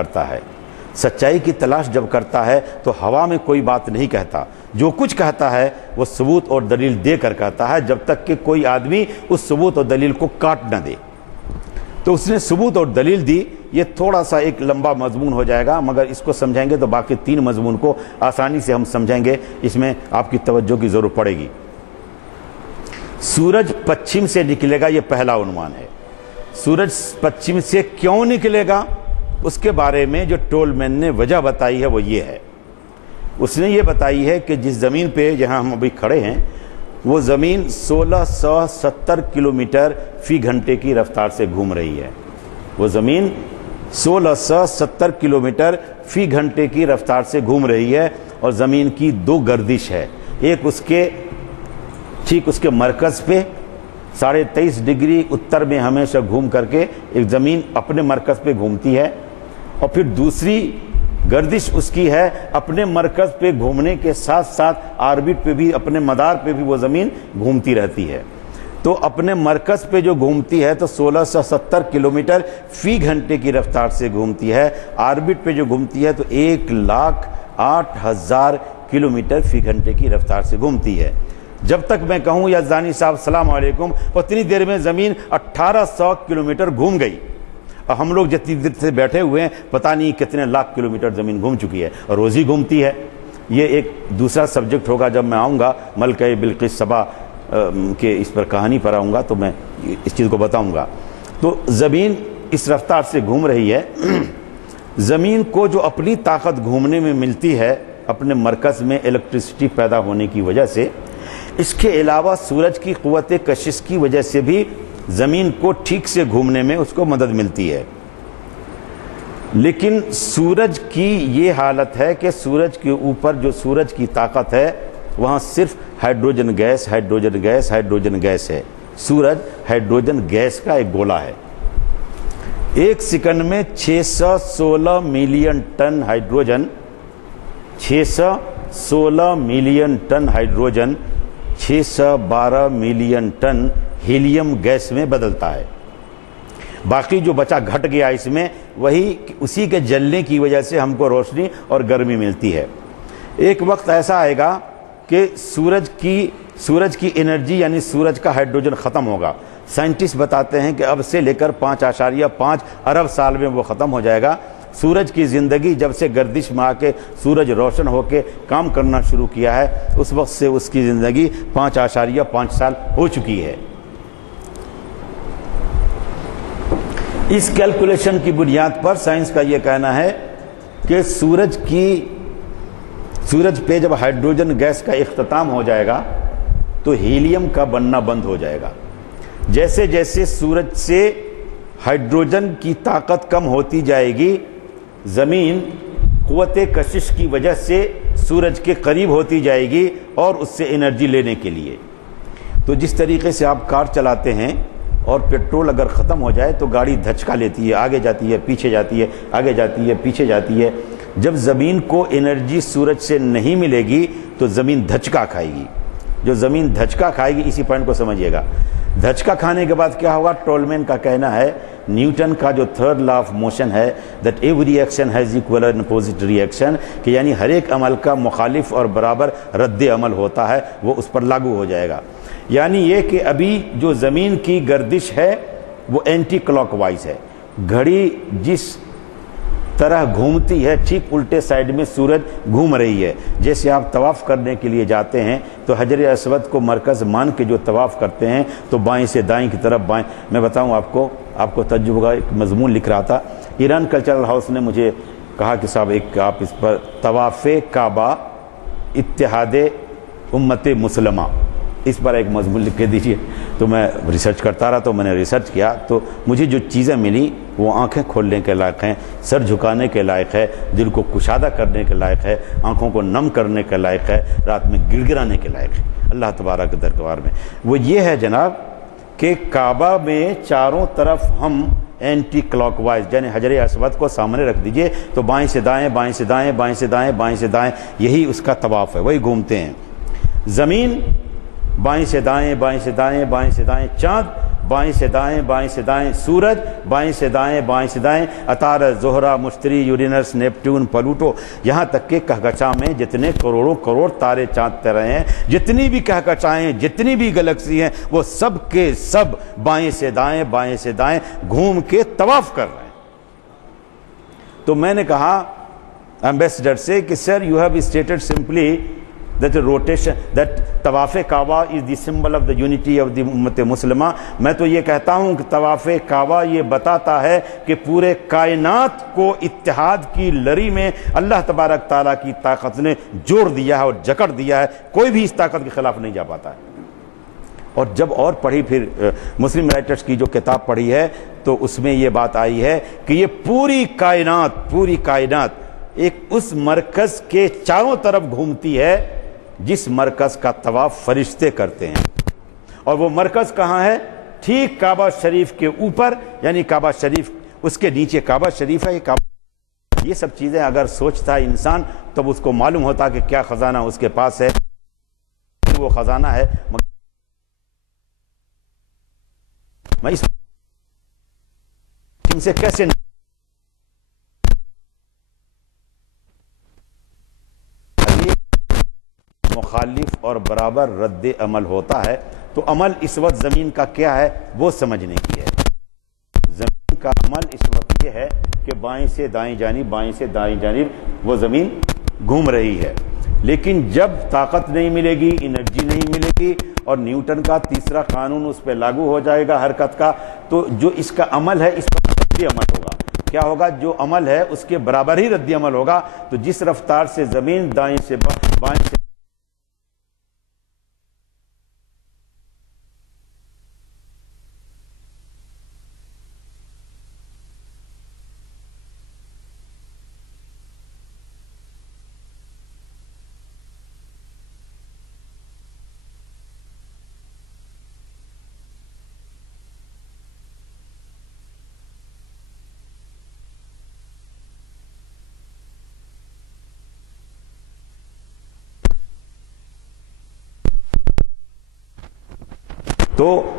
کرتا ہے, سچائی کی تلاش جب کرتا ہے تو ہوا میں کوئی بات نہیں کہتا, جو کچھ کہتا ہے وہ ثبوت اور دلیل دے کر کہتا ہے, جب تک کہ کوئی آدمی اس ثبوت اور دلیل کو کاٹ نہ دے. تو اس نے ثبوت اور دلیل دی. یہ تھوڑا سا ایک لمبا مضمون ہو جائے گا, مگر اس کو سمجھیں گے تو باقی 3 مضمون کو آسانی سے ہم سمجھیں گے. اس میں آپ کی توجہ کی ضرورت پڑے گی. سورج پچھم سے نکلے گا, یہ پہلا عنوان ہے. سورج پچھم سے کیوں نکلے گا اس کے بارے میں جو ٹولمین نے وجہ بتائی ہے وہ یہ ہے. اس نے یہ بتائی ہے کہ جس زمین پہ جہاں ہم ابھی کھڑے ہیں وہ زمین 1670 کلومیٹر فی گھنٹے کی رفتار سے گھوم رہی ہے. وہ زمین 1670 کلومیٹر فی گھنٹے کی رفتار سے گھوم رہی ہے, اور زمین کی 2 گردش ہے. ایک اس کے ٹھیک اس کے مرکز پہ 23.5 ڈگری اتر میں ہمیشہ گھوم کر کے ایک زمین اپنے مرکز پہ گھومتی ہے, اور پھر دوسری گردش اس کی ہے اپنے مرکز پہ گھومنے کے ساتھ ساتھ آربٹ پہ بھی, اپنے مدار پہ بھی وہ زمین گھومتی رہتی ہے. تو اپنے مرکز پہ جو گھومتی ہے تو 1670 کلومیٹر فی گھنٹے کی رفتار سے گھومتی ہے. آربٹ پہ جو گھومتی ہے تو 1,08,000 کلومیٹر فی گھنٹے کی رفتار سے گھومتی ہے. جب تک میں کہوں یزدانی صاحب السلام علیکم, اتنی دیر میں زمین 1800 کلومیٹر گھوم گئی. اور ہم لوگ جتنی دیر سے بیٹھے ہوئے ہیں پتہ نہیں کتنے لاکھ کلومیٹر زمین گھوم چکی ہے, اور روز ہی گھومتی ہے. یہ ایک دوسرا سبجیکٹ ہوگا, جب میں آؤں گا ملکہ بلقیس سبا کے اس پر کہانی پر آؤں گا تو میں اس چیز کو بتاؤں گا. تو زمین اس رفتار سے گھوم رہی ہے. زمین کو جو اپنی طاقت گھومنے میں ملتی ہے اپنے مرکز میں الیکٹریسٹی پیدا ہونے کی وجہ سے, اس کے علاوہ سورج کی قوت کشش کی وجہ سے بھی زمین کو ٹھیک سے گھومنے میں اس کو مدد ملتی ہے. لیکن سورج کی یہ حالت ہے کہ سورج کے اوپر جو سورج کی طاقت ہے وہاں صرف hydrogen gas hydrogen gas hydrogen gas ہے. سورج ہائیڈروجن گیس کا ایک گولا ہے. 1 سیکنڈ میں 616 million ton hydrogen 616 million ton hydrogen 612 million ton helium gas میں بدلتا ہے. باقی جو بچا گھٹ گیا اس میں, وہی اسی کے جلنے کی وجہ سے ہم کو روشنی اور گرمی ملتی ہے. ایک وقت ایسا آئے گا کہ سورج کی انرجی یعنی سورج کا ہائیڈروجن ختم ہوگا. سائنٹسٹ بتاتے ہیں کہ اب سے لے کر 5.5 ارب سال میں وہ ختم ہو جائے گا. سورج کی زندگی جب سے گردش میں آ کے سورج روشن ہو کے کام کرنا شروع کیا ہے اس وقت سے اس کی زندگی 5.5 سال ہو چکی ہے. اس کیلکولیشن کی بنیاد پر سائنس کا یہ کہنا ہے کہ سورج پہ جب ہائیڈروجن گیس کا اختتام ہو جائے گا تو ہیلیم کا بننا بند ہو جائے گا. جیسے جیسے سورج سے ہائیڈروجن کی طاقت کم ہوتی جائے گی, زمین قوت کشش کی وجہ سے سورج کے قریب ہوتی جائے گی اور اس سے انرجی لینے کے لیے. تو جس طریقے سے آپ کار چلاتے ہیں اور پیٹرول اگر ختم ہو جائے تو گاڑی دھچکا لیتی ہے, آگے جاتی ہے پیچھے جاتی ہے, آگے جاتی ہے پیچھے جاتی ہے. جب زمین کو انرجی سورج سے نہیں ملے گی تو زمین دھچکا کھائے گی. جو زمین دھچکا کھائے گی, اسی پوائنٹ کو سمجھیے گا, دھچکا کھانے کے بعد کیا ہوگا؟ ٹولمین کا کہنا ہے, نیوٹن کا جو 3rd لا آف موشن ہے, that every action has equal and opposite reaction, کہ یعنی ہر ایک عمل کا مخالف اور برابر رد عمل ہوتا ہے, وہ اس پر لاگو ہو جائے گا. یعنی یہ کہ ابھی جو زمین کی گردش ہے وہ اینٹی کلاک وائز ہے. گھڑی جس طرح گھومتی ہے ٹھیک الٹے سائیڈ میں سورج گھوم رہی ہے. جیسے آپ طواف کرنے کے لیے جاتے ہیں تو حجر اسود کو مرکز مان کے جو طواف کرتے ہیں تو بائیں سے دائیں کی طرف بائیں. میں بتاؤں آپ کو تجربہ کا ایک مضمون لکھ رہا تھا, ایران کلچرل ہاؤس نے مجھے کہا کہ صاحب ایک آپ اس پر طواف کعبہ اتحاد امت مسلمہ اس پر ایک مضمون لکھ کے دیجیے. تو میں ریسرچ کرتا رہا, تو میں نے ریسرچ کیا تو مجھے جو چیزیں ملی وہ آنکھیں کھولنے کے لائق ہیں, سر جھکانے کے لائق ہے, دل کو کشادہ کرنے کے لائق ہے, آنکھوں کو نم کرنے کے لائق ہے, رات میں گڑ گڑانے کے لائق ہے اللہ تبارک کے دربار میں. وہ یہ ہے جناب کہ کعبہ میں چاروں طرف ہم اینٹی کلاک وائز یعنی حجر اسود کو سامنے رکھ دیجئے تو بائیں سے دائیں بائیں سے دائیں بائیں سے دائیں بائیں سے دائیں, یہی اس کا طواف ہے, وہی گھومتے ہیں. زمین بائیں سے دائیں بائیں سے دائیں بائیں سے دائیں, چاند بائیں سے دائیں، بائیں سے دائیں سورج، بائیں سے دائیں، بائیں سے دائیں عطارد، زہرہ، مشتری، یورینس، نیپٹون، پلوٹو، یہاں تک کہ کہکشاں میں جتنے کروڑوں کروڑ تارے چاند تارے ہیں، جتنی بھی کہکشائیں، جتنی بھی گلیکسی ہیں، وہ سب کے سب بائیں سے دائیں، بائیں سے دائیں گھوم کے طواف کر رہے ہیں۔ تو میں نے کہا ایمبیسڈر سے کہ sir you have stated simply that rotation, that طواف کعبہ is the symbol of the unity of the امت مسلمہ۔ میں تو یہ کہتا ہوں کہ طواف کعبہ یہ بتاتا ہے کہ پورے کائنات کو اتحاد کی لڑی میں اللہ تبارک تعالیٰ کی طاقت نے جوڑ دیا ہے اور جکڑ دیا ہے، کوئی بھی اس طاقت کے خلاف نہیں جا پاتا ہے۔ اور جب اور پڑھی پھر مسلم رائٹرز کی جو کتاب پڑھی ہے تو اس میں یہ بات آئی ہے کہ یہ پوری کائنات ایک اس مرکز کے چاروں طرف گھومتی ہے جس مرکز کا طواف فرشتے کرتے ہیں، اور وہ مرکز کہاں ہے؟ ٹھیک کعبہ شریف کے اوپر، یعنی کعبہ شریف، اس کے نیچے کعبہ شریف ہے۔ یہ سب چیزیں اگر سوچتا ہے انسان تب اس کو معلوم ہوتا کہ کیا خزانہ اس کے پاس ہے۔ وہ خزانہ ہے، میں اس سے کیسے مخالف اور برابر رد عمل ہوتا ہے، تو عمل اس وقت زمین کا کیا ہے وہ سمجھنے کی ہے۔ زمین کا عمل اس وقت یہ ہے کہ بائیں سے دائیں جانب، بائیں سے دائیں جانب وہ زمین گھوم رہی ہے، لیکن جب طاقت نہیں ملے گی، انرجی نہیں ملے گی، اور نیوٹن کا تیسرا قانون اس پہ لاگو ہو جائے گا حرکت کا، تو جو اس کا عمل ہے اس پر رد عمل ہوگا۔ کیا ہوگا؟ جو عمل ہے اس کے برابر ہی رد عمل ہوگا۔ تو جس رفتار سے زمین دائیں سے بائیں سے تو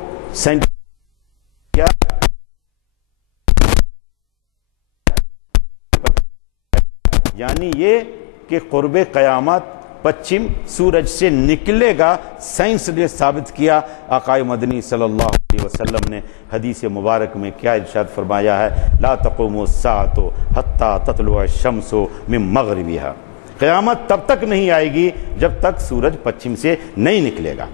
یعنی یہ کہ قرب قیامت پچھم سورج سے نکلے گا، سائنس نے ثابت کیا۔ آقا مدنی صلی اللہ علیہ وسلم نے حدیث مبارک میں کیا ارشاد فرمایا ہے؟ لا تقوم الساعة حتى تطلع الشمس من مغربها، قیامت تب تک نہیں آئے گی جب تک سورج پچھم سے نہیں نکلے گا۔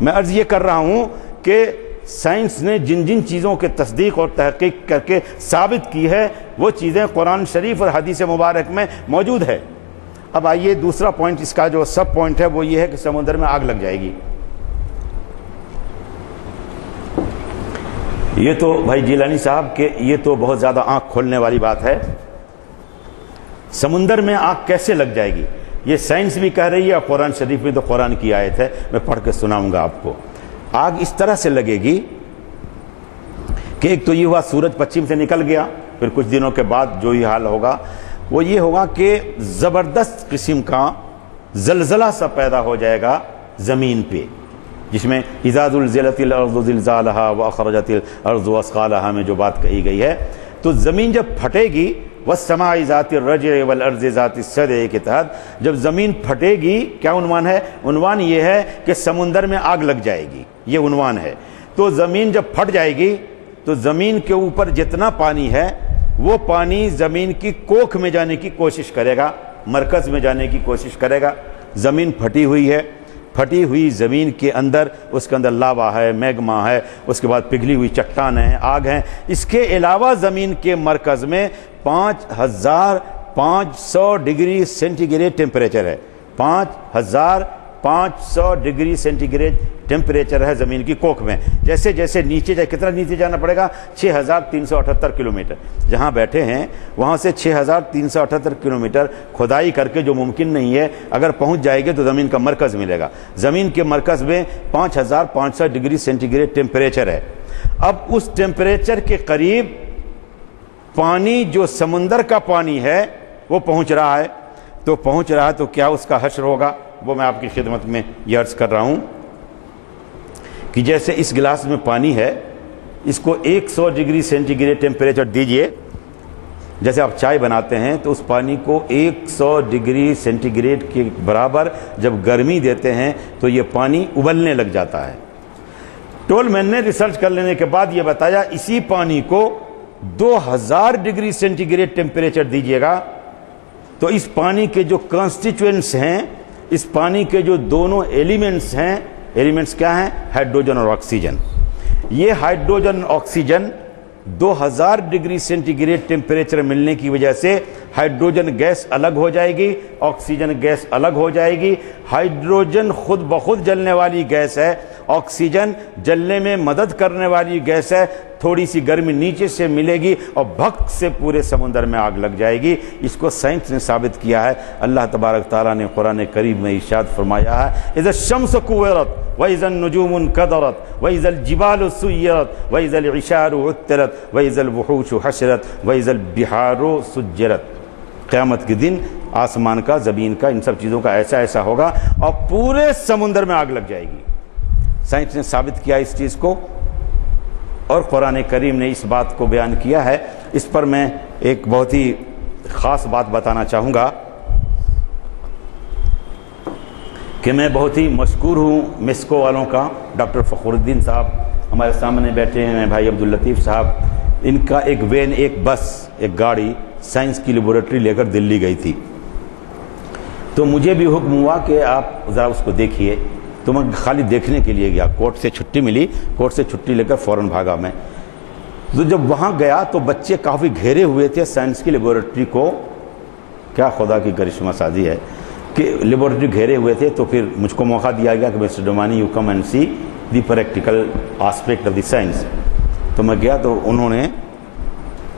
میں عرض یہ کر رہا ہوں کہ سائنس نے جن جن چیزوں کے تصدیق اور تحقیق کر کے ثابت کی ہے وہ چیزیں قرآن شریف اور حدیث مبارک میں موجود ہے۔ اب آئیے دوسرا پوائنٹ، اس کا جو سب پوائنٹ ہے وہ یہ ہے کہ سمندر میں آگ لگ جائے گی۔ یہ تو بھائی جیلانی صاحب کہ یہ تو بہت زیادہ آنکھ کھولنے والی بات ہے۔ سمندر میں آگ کیسے لگ جائے گی؟ یہ سائنس بھی کہہ رہی ہے، اور قرآن شریف میں تو قرآن کی آیت ہے، میں پڑھ کے سناؤں گا آپ کو۔ آگ اس طرح سے لگے گی کہ ایک تو یہ ہوا سورج پچھم سے نکل گیا، پھر کچھ دنوں کے بعد جو ہی حال ہوگا وہ یہ ہوگا کہ زبردست قسم کا زلزلہ سا پیدا ہو جائے گا زمین پہ، جس میں اذا زلزلت الارض زلزالها واخرجت الارض اثقالها میں جو بات کہی گئی ہے۔ تو زمین جب پھٹے گی، والسماء ذات الرجع والارض ذات الصدع کے تحت جب زمین پھٹے گی، کیا عنوان ہے؟ عنوان یہ ہے کہ سمندر میں آگ لگ جائے گی، یہ عنوان ہے۔ تو زمین جب پھٹ جائے گی تو زمین کے اوپر جتنا پانی ہے وہ پانی زمین کی کوکھ میں جانے کی کوشش کرے گا، مرکز میں جانے کی کوشش کرے گا۔ زمین پھٹی ہوئی ہے، پھٹی ہوئی زمین کے اندر، اس کے اندر لاوا ہے، میگما ہے، اس کے بعد پگھلی ہوئی چٹان ہے، آگ ہے۔ اس کے علاوہ زمین کے مرکز میں 5500 ڈگری سینٹی گریڈ ٹیمپریچر ہے، 5500 ڈگری سینٹی گریڈ ٹیمپریچر ہے زمین کی کوکھ میں۔ جیسے جیسے نیچے جائے، کتنا نیچے جانا پڑے گا؟ 6378 کلومیٹر۔ جہاں بیٹھے ہیں وہاں سے 6378 کلومیٹر کھدائی کر کے، جو ممکن نہیں ہے، اگر پہنچ جائے گے تو زمین کا مرکز ملے گا۔ زمین کے مرکز میں 5500 ڈگری سینٹی گریڈ ٹیمپریچر ہے۔ اب اس ٹیمپریچر کے قریب پانی، جو سمندر کا پانی ہے، وہ پہنچ رہا ہے۔ تو کیا اس کا حشر ہوگا؟ وہ میں آپ کی خدمت میں یہ عرض کر رہا ہوں کہ جیسے اس گلاس میں پانی ہے، اس کو 100 ڈگری سینٹی گریڈ ٹیمپریچر دیجئے، جیسے آپ چائے بناتے ہیں تو اس پانی کو 100 ڈگری سینٹی گریڈ کے برابر جب گرمی دیتے ہیں تو یہ پانی ابلنے لگ جاتا ہے۔ ٹولمین نے ریسرچ کر لینے کے بعد یہ بتایا اسی پانی کو 2000 ڈگری سینٹی گریڈ ٹیمپریچر دیجئے گا تو اس پانی کے جو کانسٹیچوئنٹس ہیں، اس پانی کے جو دونوں ایلیمنٹس ہیں، ایلیمنٹس کیا ہیں؟ ہائیڈروجن اور آکسیجن۔ یہ hydrogen oxygen 2000 degree centigrade temperature ملنے کی وجہ سے ہائیڈروجن گیس الگ ہو جائے گی، آکسیجن گیس الگ ہو جائے گی۔ ہائیڈروجن خود بخود جلنے والی گیس ہے، آکسیجن جلنے میں مدد کرنے والی گیس ہے، تھوڑی سی گرمی نیچے سے ملے گی اور بھک سے پورے سمندر میں آگ لگ جائے گی۔ اس کو سائنس نے ثابت کیا ہے۔ اللہ تبارک تعالیٰ نے قرآن کریم میں ارشاد فرمایا ہے اذا الشمس كورت واذا النجوم انكدرت واذا الجبال سيرت واذا العشار عطلت واذا الوحوش حشرت واذا البحار سجرت۔ قیامت کے دن آسمان کا، زمین کا، ان سب چیزوں کا ایسا ہوگا اور پورے سمندر میں آگ لگ جائے گی۔ سائنس نے ثابت کیا اس چیز کو اور قرآن کریم نے اس بات کو بیان کیا ہے۔ اس پر میں ایک بہت ہی خاص بات بتانا چاہوں گا کہ میں بہت ہی مشکور ہوں مسکو والوں کا، ڈاکٹر فخر الدین صاحب ہمارے سامنے بیٹھے ہیں، بھائی عبداللطیف صاحب، ان کا ایک وین، ایک بس، ایک گاڑی سائنس کی لیبارٹری لے کر دلی گئی تھی، تو مجھے بھی حکم ہوا کہ آپ ذرا اس کو دیکھیے، تو میں خالی دیکھنے کے لیے گیا۔ کورٹ سے چھٹی ملی، کورٹ سے چھٹی لے کر فوراً بھاگا میں۔ تو جب وہاں گیا تو بچے کافی گھیرے ہوئے تھے سائنس کی لیبارٹری کو، کیا خدا کی کرشمہ سازی ہے کہ لیبارٹری گھیرے ہوئے تھے۔ تو پھر مجھ کو موقع دیا گیا کہ مسٹر ڈومانی you come and see the practical aspect of the science. تو میں گیا تو انہوں نے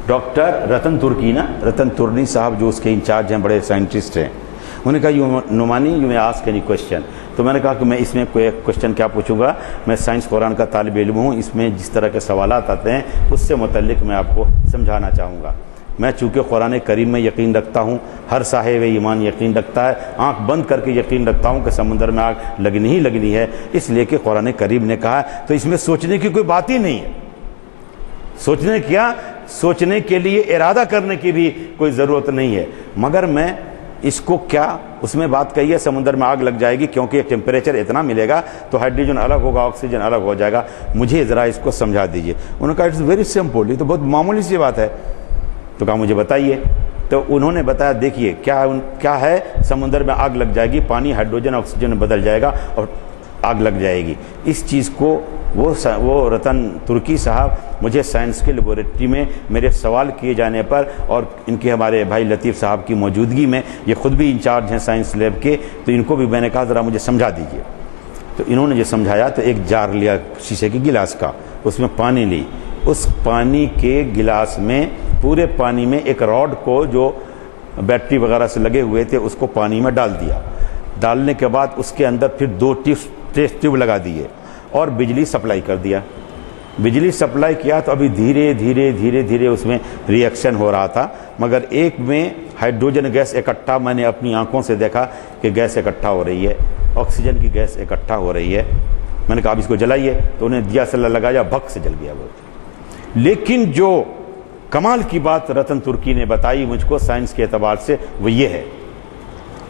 ڈاکٹر رتن ترنی صاحب جو اس کے انچارج ہیں، بڑے سائنٹسٹ ہیں، انہوں نے کہا یو نعمانی یو میں آسک اینی کوشچن۔ تو میں نے کہا کہ میں اس میں کوئی کوشچن کیا پوچھوں گا، میں سائنس قرآن کا طالب علم ہوں، اس میں جس طرح کے سوالات آتے ہیں اس سے متعلق میں آپ کو سمجھانا چاہوں گا۔ میں چونکہ قرآن کریم میں یقین رکھتا ہوں، ہر صاحب ایمان یقین رکھتا ہے، آنکھ بند کر کے یقین رکھتا ہوں کہ سمندر میں آگ لگنی ہی لگنی ہے، اس لیے کہ قرآن کریم نے کہا ہے، تو اس میں سوچنے کی کوئی بات ہی نہیں ہے۔ سوچنے کے لیے ارادہ کرنے کی بھی کوئی ضرورت نہیں ہے، مگر میں اس کو کیا اس میں بات کہی ہے سمندر میں آگ لگ جائے گی کیونکہ ٹیمپریچر اتنا ملے گا تو ہائیڈروجن الگ ہوگا، آکسیجن الگ ہو جائے گا، مجھے ذرا اس کو سمجھا دیجئے۔ انہوں نے کہا اٹس ویری سمپل، یہ تو بہت معمولی سی بات ہے۔ تو کہا مجھے بتائیے۔ تو انہوں نے بتایا دیکھیے کیا ہے، سمندر میں آگ لگ جائے گی، پانی ہائیڈروجن آکسیجن میں بدل جائے گا اور آگ لگ جائے گی۔ اس چیز کو وہ رتن ترکی صاحب مجھے سائنس کے لیبارٹری میں میرے سوال کیے جانے پر اور ان کے ہمارے بھائی لطیف صاحب کی موجودگی میں، یہ خود بھی انچارج ہیں سائنس لیب کے، تو ان کو بھی میں نے کہا ذرا مجھے سمجھا دیجیے۔ تو انہوں نے جو سمجھایا تو ایک جار لیا شیشے کے گلاس کا، اس میں پانی لی، اس پانی کے گلاس میں پورے پانی میں ایک راڈ کو جو بیٹری وغیرہ سے لگے ہوئے تھے اس کو پانی میں ڈال دیا۔ ڈالنے کے بعد اس کے اندر پھر 2 ٹیوب لگا دیے اور بجلی سپلائی کر دیا۔ بجلی سپلائی کیا تو ابھی دھیرے دھیرے اس میں ری ایکشن ہو رہا تھا، مگر ایک میں ہائیڈروجن گیس اکٹھا، میں نے اپنی آنکھوں سے دیکھا کہ گیس اکٹھا ہو رہی ہے، آکسیجن کی گیس اکٹھا ہو رہی ہے۔ میں نے کہا اب اس کو جلائیے، تو انہیں دیا سلا لگایا، بھک سے جل گیا وہ۔ لیکن جو کمال کی بات رتن ترکی نے بتائی مجھ کو سائنس کے اعتبار سے وہ یہ ہے،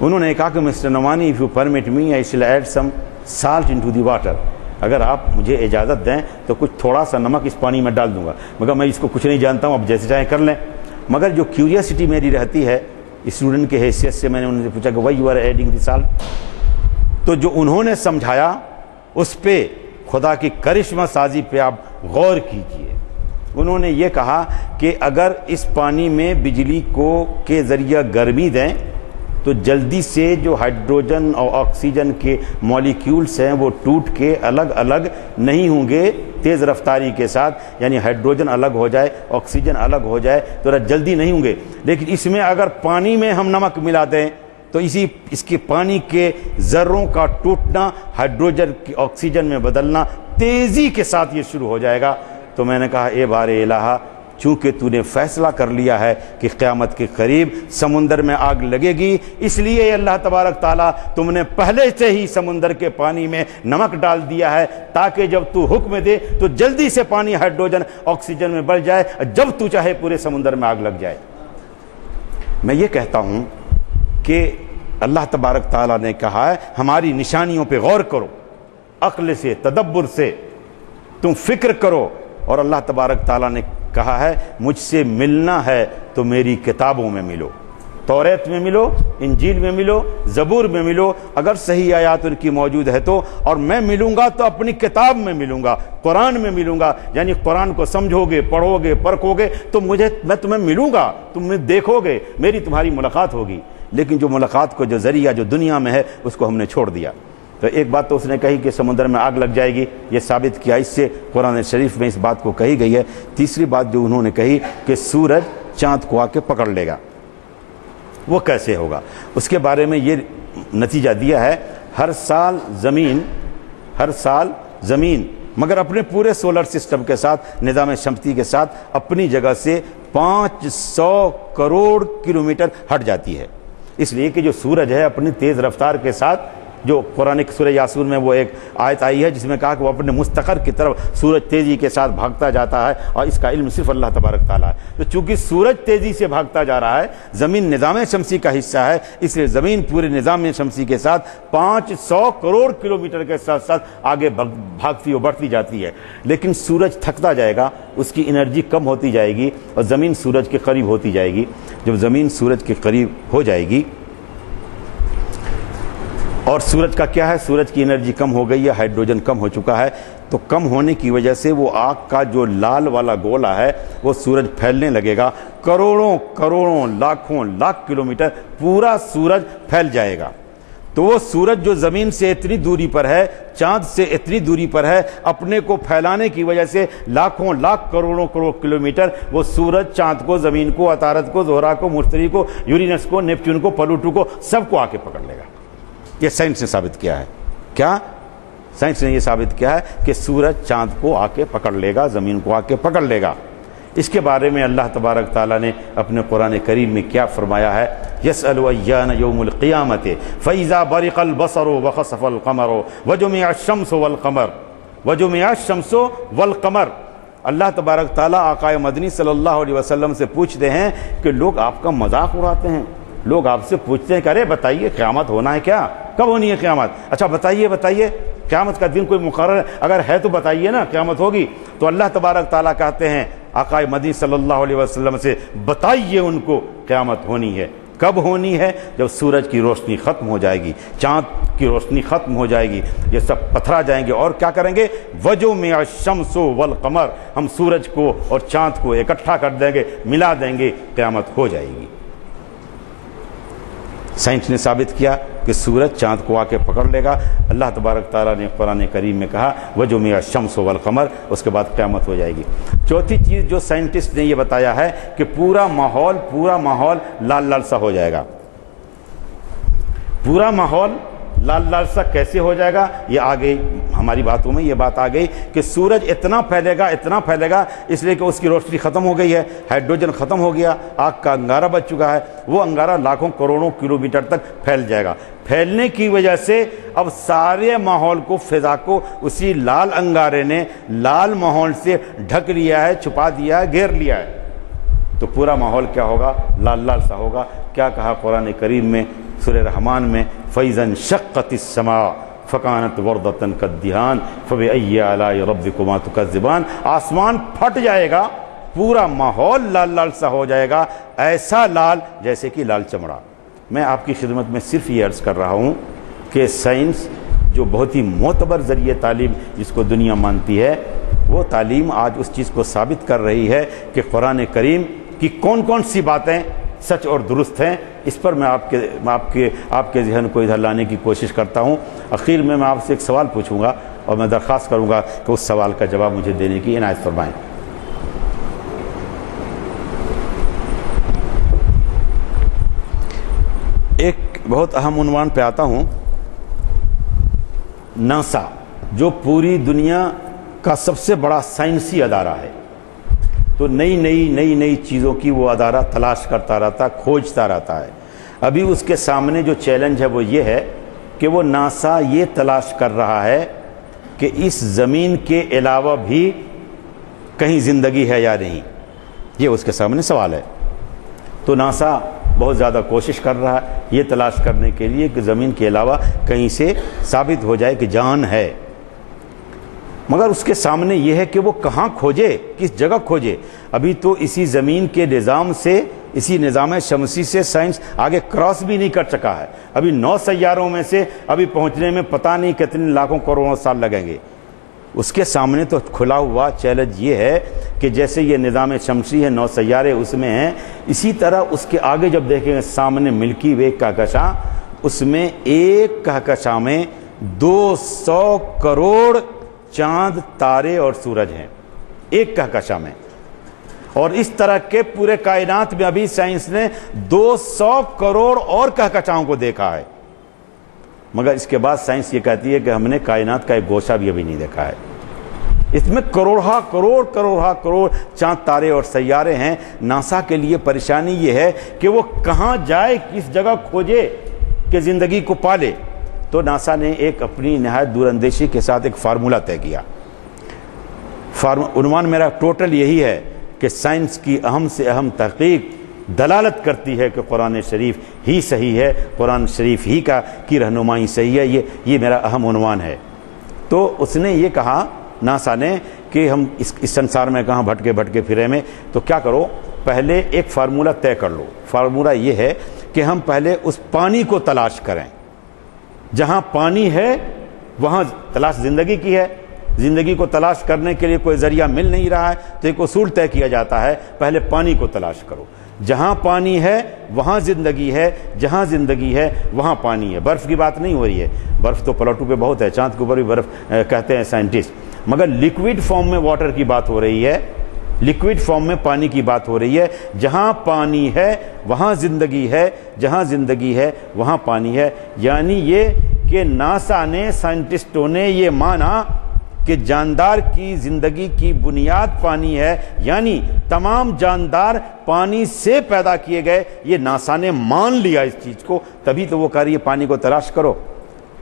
انہوں نے کہا کہ mister Nomani if you permit me I shall add some salt into the water، اگر آپ مجھے اجازت دیں تو کچھ تھوڑا سا نمک اس پانی میں ڈال دوں گا، مگر میں اس کو کچھ نہیں جانتا ہوں، اب جیسے چاہیں کر لیں۔ مگر جو کیوریاسٹی میری رہتی ہے اسٹوڈنٹ کے حیثیت سے، میں نے انہوں سے پوچھا کہ why you are adding the salt، تو جو انہوں نے سمجھایا اس پہ خدا کی کرشمہ سازی پہ آپ غور کیجئے۔ انہوں نے یہ کہا کہ اگر اس پانی میں بجلی کے ذریعہ گرمی دیں تو جلدی سے جو ہائیڈروجن اور آکسیجن کے مولیکیولز ہیں وہ ٹوٹ کے الگ الگ نہیں ہوں گے تیز رفتاری کے ساتھ، یعنی ہائیڈروجن الگ ہو جائے، آکسیجن الگ ہو جائے تو جلدی نہیں ہوں گے، لیکن اس میں اگر پانی میں ہم نمک ملا دیں تو اس کے پانی کے ذروں کا ٹوٹنا، ہائیڈروجن کی آکسیجن میں بدلنا تیزی کے ساتھ یہ شروع ہو جائے گا۔ تو میں نے کہا اے بار الہ، چونکہ تو نے فیصلہ کر لیا ہے کہ قیامت کے قریب سمندر میں آگ لگے گی، اس لیے اللہ تبارک تعالیٰ تم نے پہلے سے ہی سمندر کے پانی میں نمک ڈال دیا ہے تاکہ جب تو حکم دے تو جلدی سے پانی ہائیڈروجن آکسیجن میں بڑھ جائے، جب تو چاہے پورے سمندر میں آگ لگ جائے۔ میں یہ کہتا ہوں کہ اللہ تبارک تعالیٰ نے کہا ہے ہماری نشانیوں پہ غور کرو، عقل سے، تدبر سے تم فکر کرو، اور اللہ تبارک تعالیٰ نے کہا ہے مجھ سے ملنا ہے تو میری کتابوں میں ملو، توریت میں ملو، انجیل میں ملو، زبور میں ملو، اگر صحیح آیات ان کی موجود ہے تو، اور میں ملوں گا تو اپنی کتاب میں ملوں گا، قرآن میں ملوں گا، یعنی قرآن کو سمجھو گے، پڑھو گے، پرکھو گے تو میں تمہیں ملوں گا، تم مجھے دیکھو گے، میری تمہاری ملاقات ہوگی۔ لیکن جو ملاقات کو جو ذریعہ جو دنیا میں ہے اس کو ہم نے چھوڑ دیا۔ تو ایک بات تو اس نے کہی کہ سمندر میں آگ لگ جائے گی، یہ ثابت کیا، اس سے قرآن شریف میں اس بات کو کہی گئی ہے۔ تیسری بات جو انہوں نے کہی کہ سورج چاند کو آ کے پکڑ لے گا، وہ کیسے ہوگا؟ اس کے بارے میں یہ نتیجہ دیا ہے، ہر سال زمین مگر اپنے پورے سولر سسٹم کے ساتھ، نظام شمسی کے ساتھ اپنی جگہ سے 500 کروڑ کلومیٹر ہٹ جاتی ہے، اس لیے کہ جو سورج ہے اپنی تیز رفتار کے ساتھ، جو قرآن سورہ یاسین میں وہ ایک آیت آئی ہے جس میں کہا کہ وہ اپنے مستقر کی طرف سورج تیزی کے ساتھ بھاگتا جاتا ہے، اور اس کا علم صرف اللہ تبارک تعالیٰ ہے۔ تو چونکہ سورج تیزی سے بھاگتا جا رہا ہے، زمین نظام شمسی کا حصہ ہے، اس لیے زمین پورے نظام شمسی کے ساتھ 500 کروڑ کلومیٹر کے ساتھ ساتھ آگے بھاگتی اور بڑھتی جاتی ہے، لیکن سورج تھکتا جائے گا، اس کی انرجی کم ہوتی جائے گی اور زمین سورج کے قریب ہوتی جائے گی۔ جب زمین سورج کے قریب ہو جائے گی، اور سورج کا کیا ہے، سورج کی انرجی کم ہو گئی ہے، ہائیڈروجن کم ہو چکا ہے، تو کم ہونے کی وجہ سے وہ آگ کا جو لال والا گولا ہے وہ سورج پھیلنے لگے گا، کروڑوں لاکھوں لاکھ کلومیٹر پورا سورج پھیل جائے گا۔ تو وہ سورج جو زمین سے اتنی دوری پر ہے، چاند سے اتنی دوری پر ہے، اپنے کو پھیلانے کی وجہ سے لاکھوں لاکھ کروڑوں کلومیٹر وہ سورج چاند کو، زمین کو، عطارد کو، زہرہ کو، مشتری کو، یورینس کو، نیپچون کو، پلوٹو کو، سب کو آ کے پکڑ لے گا۔ یہ سائنس نے ثابت کیا ہے۔ کیا سائنس نے یہ ثابت کیا ہے کہ سورج چاند کو آ کے پکڑ لے گا، زمین کو آ کے پکڑ لے گا۔ اس کے بارے میں اللہ تبارک تعالیٰ نے اپنے قرآن کریم میں کیا فرمایا ہے، يَسْأَلُ أَيَّانَ يَوْمُ الْقِيَامَةِ فَإِذَا بَرِقَ الْبَصَرُ وَخَسَفَ الْقَمَرُ وَجُمِعَ الشَّمْسُ وَالْقَمَرُ۔ اللہ تبارک تعالیٰ آقائے مدنی صلی اللہ علیہ وسلم سے پوچھتے ہیں کہ لوگ آپ کا مذاق اڑاتے ہیں، لوگ آپ سے پوچھتے ہیں کہ ارے بتائیے قیامت ہونا ہے کیا، کب ہونی ہے قیامت؟ اچھا بتائیے قیامت کا دن کوئی مقرر اگر ہے تو بتائیے نا، قیامت ہوگی؟ تو اللہ تبارک تعالیٰ کہتے ہیں آقائے مدنی صلی اللہ علیہ وسلم سے بتائیے ان کو قیامت ہونی ہے۔ کب ہونی ہے؟ جب سورج کی روشنی ختم ہو جائے گی، چاند کی روشنی ختم ہو جائے گی، یہ سب پتھرا جائیں گے، اور کیا کریں گے؟ وَجُمِعَ الشَّمْسُ وَالْقَمَرُ، ہم سورج کو اور چاند کو اکٹھا کر دیں گے، ملا دیں گے، قیامت ہو جائے گی۔ سائنس نے ثابت کیا کہ سورج چاند کو آ کے پکڑ لے گا۔ اللہ تبارک تعالیٰ نے قرآن کریم میں کہا وَجُمِعَ الشَّمْسُ وَالْقَمَرُ، اس کے بعد قیامت ہو جائے گی۔ چوتھی چیز جو سائنٹسٹ نے یہ بتایا ہے کہ پورا ماحول لال لال سا ہو جائے گا۔ پورا ماحول لال لال سا کیسے ہو جائے گا؟ یہ آگے ہماری باتوں میں یہ بات آ گئی کہ سورج اتنا پھیلے گا اس لیے کہ اس کی روشنی ختم ہو گئی ہے، ہائیڈروجن ختم ہو گیا، آگ کا انگارہ بچ چکا ہے، وہ انگارہ لاکھوں کروڑوں کلومیٹر تک پھیل جائے گا۔ پھیلنے کی وجہ سے اب سارے ماحول کو، فضا کو اسی لال انگارے نے لال ماحول سے ڈھک لیا ہے، چھپا دیا ہے، گھیر لیا ہے، تو پورا ماحول کیا ہوگا؟ لال لال سا ہوگا۔ کیا کہا قرآن کریم میں سورہ رحمان میں؟ فَإِذَا انشَقَّتِ السَّمَاءُ فَكَانَتْ وَرْدَةً كَالدِّهَانِ فَبِأَيِّ آلَاءِ رَبِّكُمَا تُكَذِّبَانِ۔ آسمان پھٹ جائے گا، پورا ماحول لال لال سا ہو جائے گا، ایسا لال جیسے کہ لال چمڑا۔ میں آپ کی خدمت میں صرف یہ عرض کر رہا ہوں کہ سائنس جو بہت ہی معتبر ذریعہ تعلیم جس کو دنیا مانتی ہے، وہ تعلیم آج اس چیز کو ثابت کر رہی ہے کہ قرآن کریم کی کون سی باتیں سچ اور درست ہیں۔ اس پر میں آپ کے ذہن کو ادھر لانے کی کوشش کرتا ہوں۔ اخیر میں آپ سے ایک سوال پوچھوں گا اور میں درخواست کروں گا کہ اس سوال کا جواب مجھے دینے کی عنایت فرمائیں۔ ایک بہت اہم عنوان پہ آتا ہوں، ناسا جو پوری دنیا کا سب سے بڑا سائنسی ادارہ ہے، تو نئی نئی چیزوں کی وہ ادارہ تلاش کرتا رہتا، کھوجتا رہتا ہے۔ ابھی اس کے سامنے جو چیلنج ہے وہ یہ ہے کہ وہ ناسا یہ تلاش کر رہا ہے کہ اس زمین کے علاوہ بھی کہیں زندگی ہے یا نہیں، یہ اس کے سامنے سوال ہے۔ تو ناسا بہت زیادہ کوشش کر رہا ہے یہ تلاش کرنے کے لیے کہ زمین کے علاوہ کہیں سے ثابت ہو جائے کہ جان ہے، مگر اس کے سامنے یہ ہے کہ وہ کہاں کھوجے، کس جگہ کھوجے۔ ابھی تو اسی زمین کے نظام سے، اسی نظام شمسی سے سائنس آگے کراس بھی نہیں کر سکا ہے۔ ابھی 9 سیاروں میں سے ابھی پہنچنے میں پتہ نہیں کتنے لاکھوں کروڑوں سال لگیں گے۔ اس کے سامنے تو کھلا ہوا چیلنج یہ ہے کہ جیسے یہ نظام شمسی ہے، 9 سیارے اس میں ہیں، اسی طرح اس کے آگے جب دیکھیں گے سامنے ملکی وے کہکشاں، اس میں ایک کہکشاں میں 200 کروڑ چاند، تارے اور سورج ہیں، ایک کہکشاں میں۔ اور اس طرح کے پورے کائنات میں ابھی سائنس نے 200 کروڑ اور کہکشاؤں کو دیکھا ہے، مگر اس کے بعد سائنس یہ کہتی ہے کہ ہم نے کائنات کا ایک گوشہ بھی ابھی نہیں دیکھا ہے۔ اس میں کروڑہا کروڑ چاند، تارے اور سیارے ہیں۔ ناسا کے لیے پریشانی یہ ہے کہ وہ کہاں جائے، کس جگہ کھوجے کہ زندگی کو پالے۔ تو ناسا نے ایک اپنی نہایت دور اندیشی کے ساتھ ایک فارمولہ طے کیا۔ عنوان میرا ٹوٹل یہی ہے کہ سائنس کی اہم سے اہم تحقیق دلالت کرتی ہے کہ قرآن شریف ہی صحیح ہے، قرآن شریف ہی کی رہنمائی صحیح ہے۔ یہ میرا اہم عنوان ہے۔ تو اس نے یہ کہا ناسا نے کہ ہم اس سنسار میں کہاں بھٹکے پھرے میں، تو کیا کرو، پہلے ایک فارمولہ طے کر لو۔ فارمولہ یہ ہے کہ ہم پہلے اس پانی کو تلاش کریں، جہاں پانی ہے وہاں تلاش زندگی کی ہے۔ زندگی کو تلاش کرنے کے لیے کوئی ذریعہ مل نہیں رہا ہے تو ایک اصول طے کیا جاتا ہے، پہلے پانی کو تلاش کرو۔ جہاں پانی ہے وہاں زندگی ہے، جہاں زندگی ہے وہاں پانی ہے۔ برف کی بات نہیں ہو رہی ہے، برف تو پلاٹو پہ بہت ہے، چاند کے اوپر بھی برف کہتے ہیں سائنٹسٹ، مگر لیکوڈ فارم میں واٹر کی بات ہو رہی ہے، لیکوڈ فارم میں پانی کی بات ہو رہی ہے۔ جہاں پانی ہے وہاں زندگی ہے، جہاں زندگی ہے وہاں پانی ہے۔ یعنی یہ کہ ناسا نے، سائنٹسٹوں نے یہ مانا کہ جاندار کی زندگی کی بنیاد پانی ہے، یعنی تمام جاندار پانی سے پیدا کیے گئے۔ یہ ناسا نے مان لیا اس چیز کو، تبھی تو وہ کہہ رہی ہے پانی کو تلاش کرو۔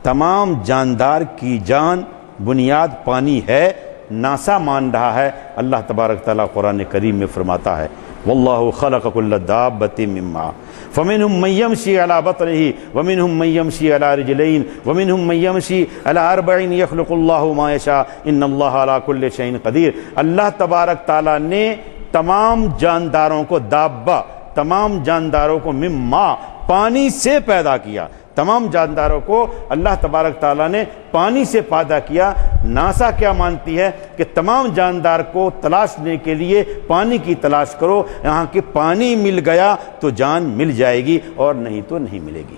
تمام جاندار کی جان بنیاد پانی ہے، ناسا مان رہا ہے۔ اللہ تبارک تعالیٰ قرآن کریم میں فرماتا ہے واللہ خلق کل دابۃ من ماء فمنهم من يمشي على بطنه ومنهم من يمشي على رجلين ومنهم من يمشي على 4 يخلق الله ما يشاء ان الله على كل شيء قدیر۔ اللہ تبارک تعالیٰ نے تمام جانداروں کو، دابہ تمام جانداروں کو، من ماء پانی سے پیدا کیا۔ تمام جانداروں کو اللہ تبارک تعالیٰ نے پانی سے پیدا کیا۔ ناسا کیا مانتی ہے کہ تمام جاندار کو تلاشنے کے لیے پانی کی تلاش کرو، یہاں کہ پانی مل گیا تو جان مل جائے گی اور نہیں تو نہیں ملے گی۔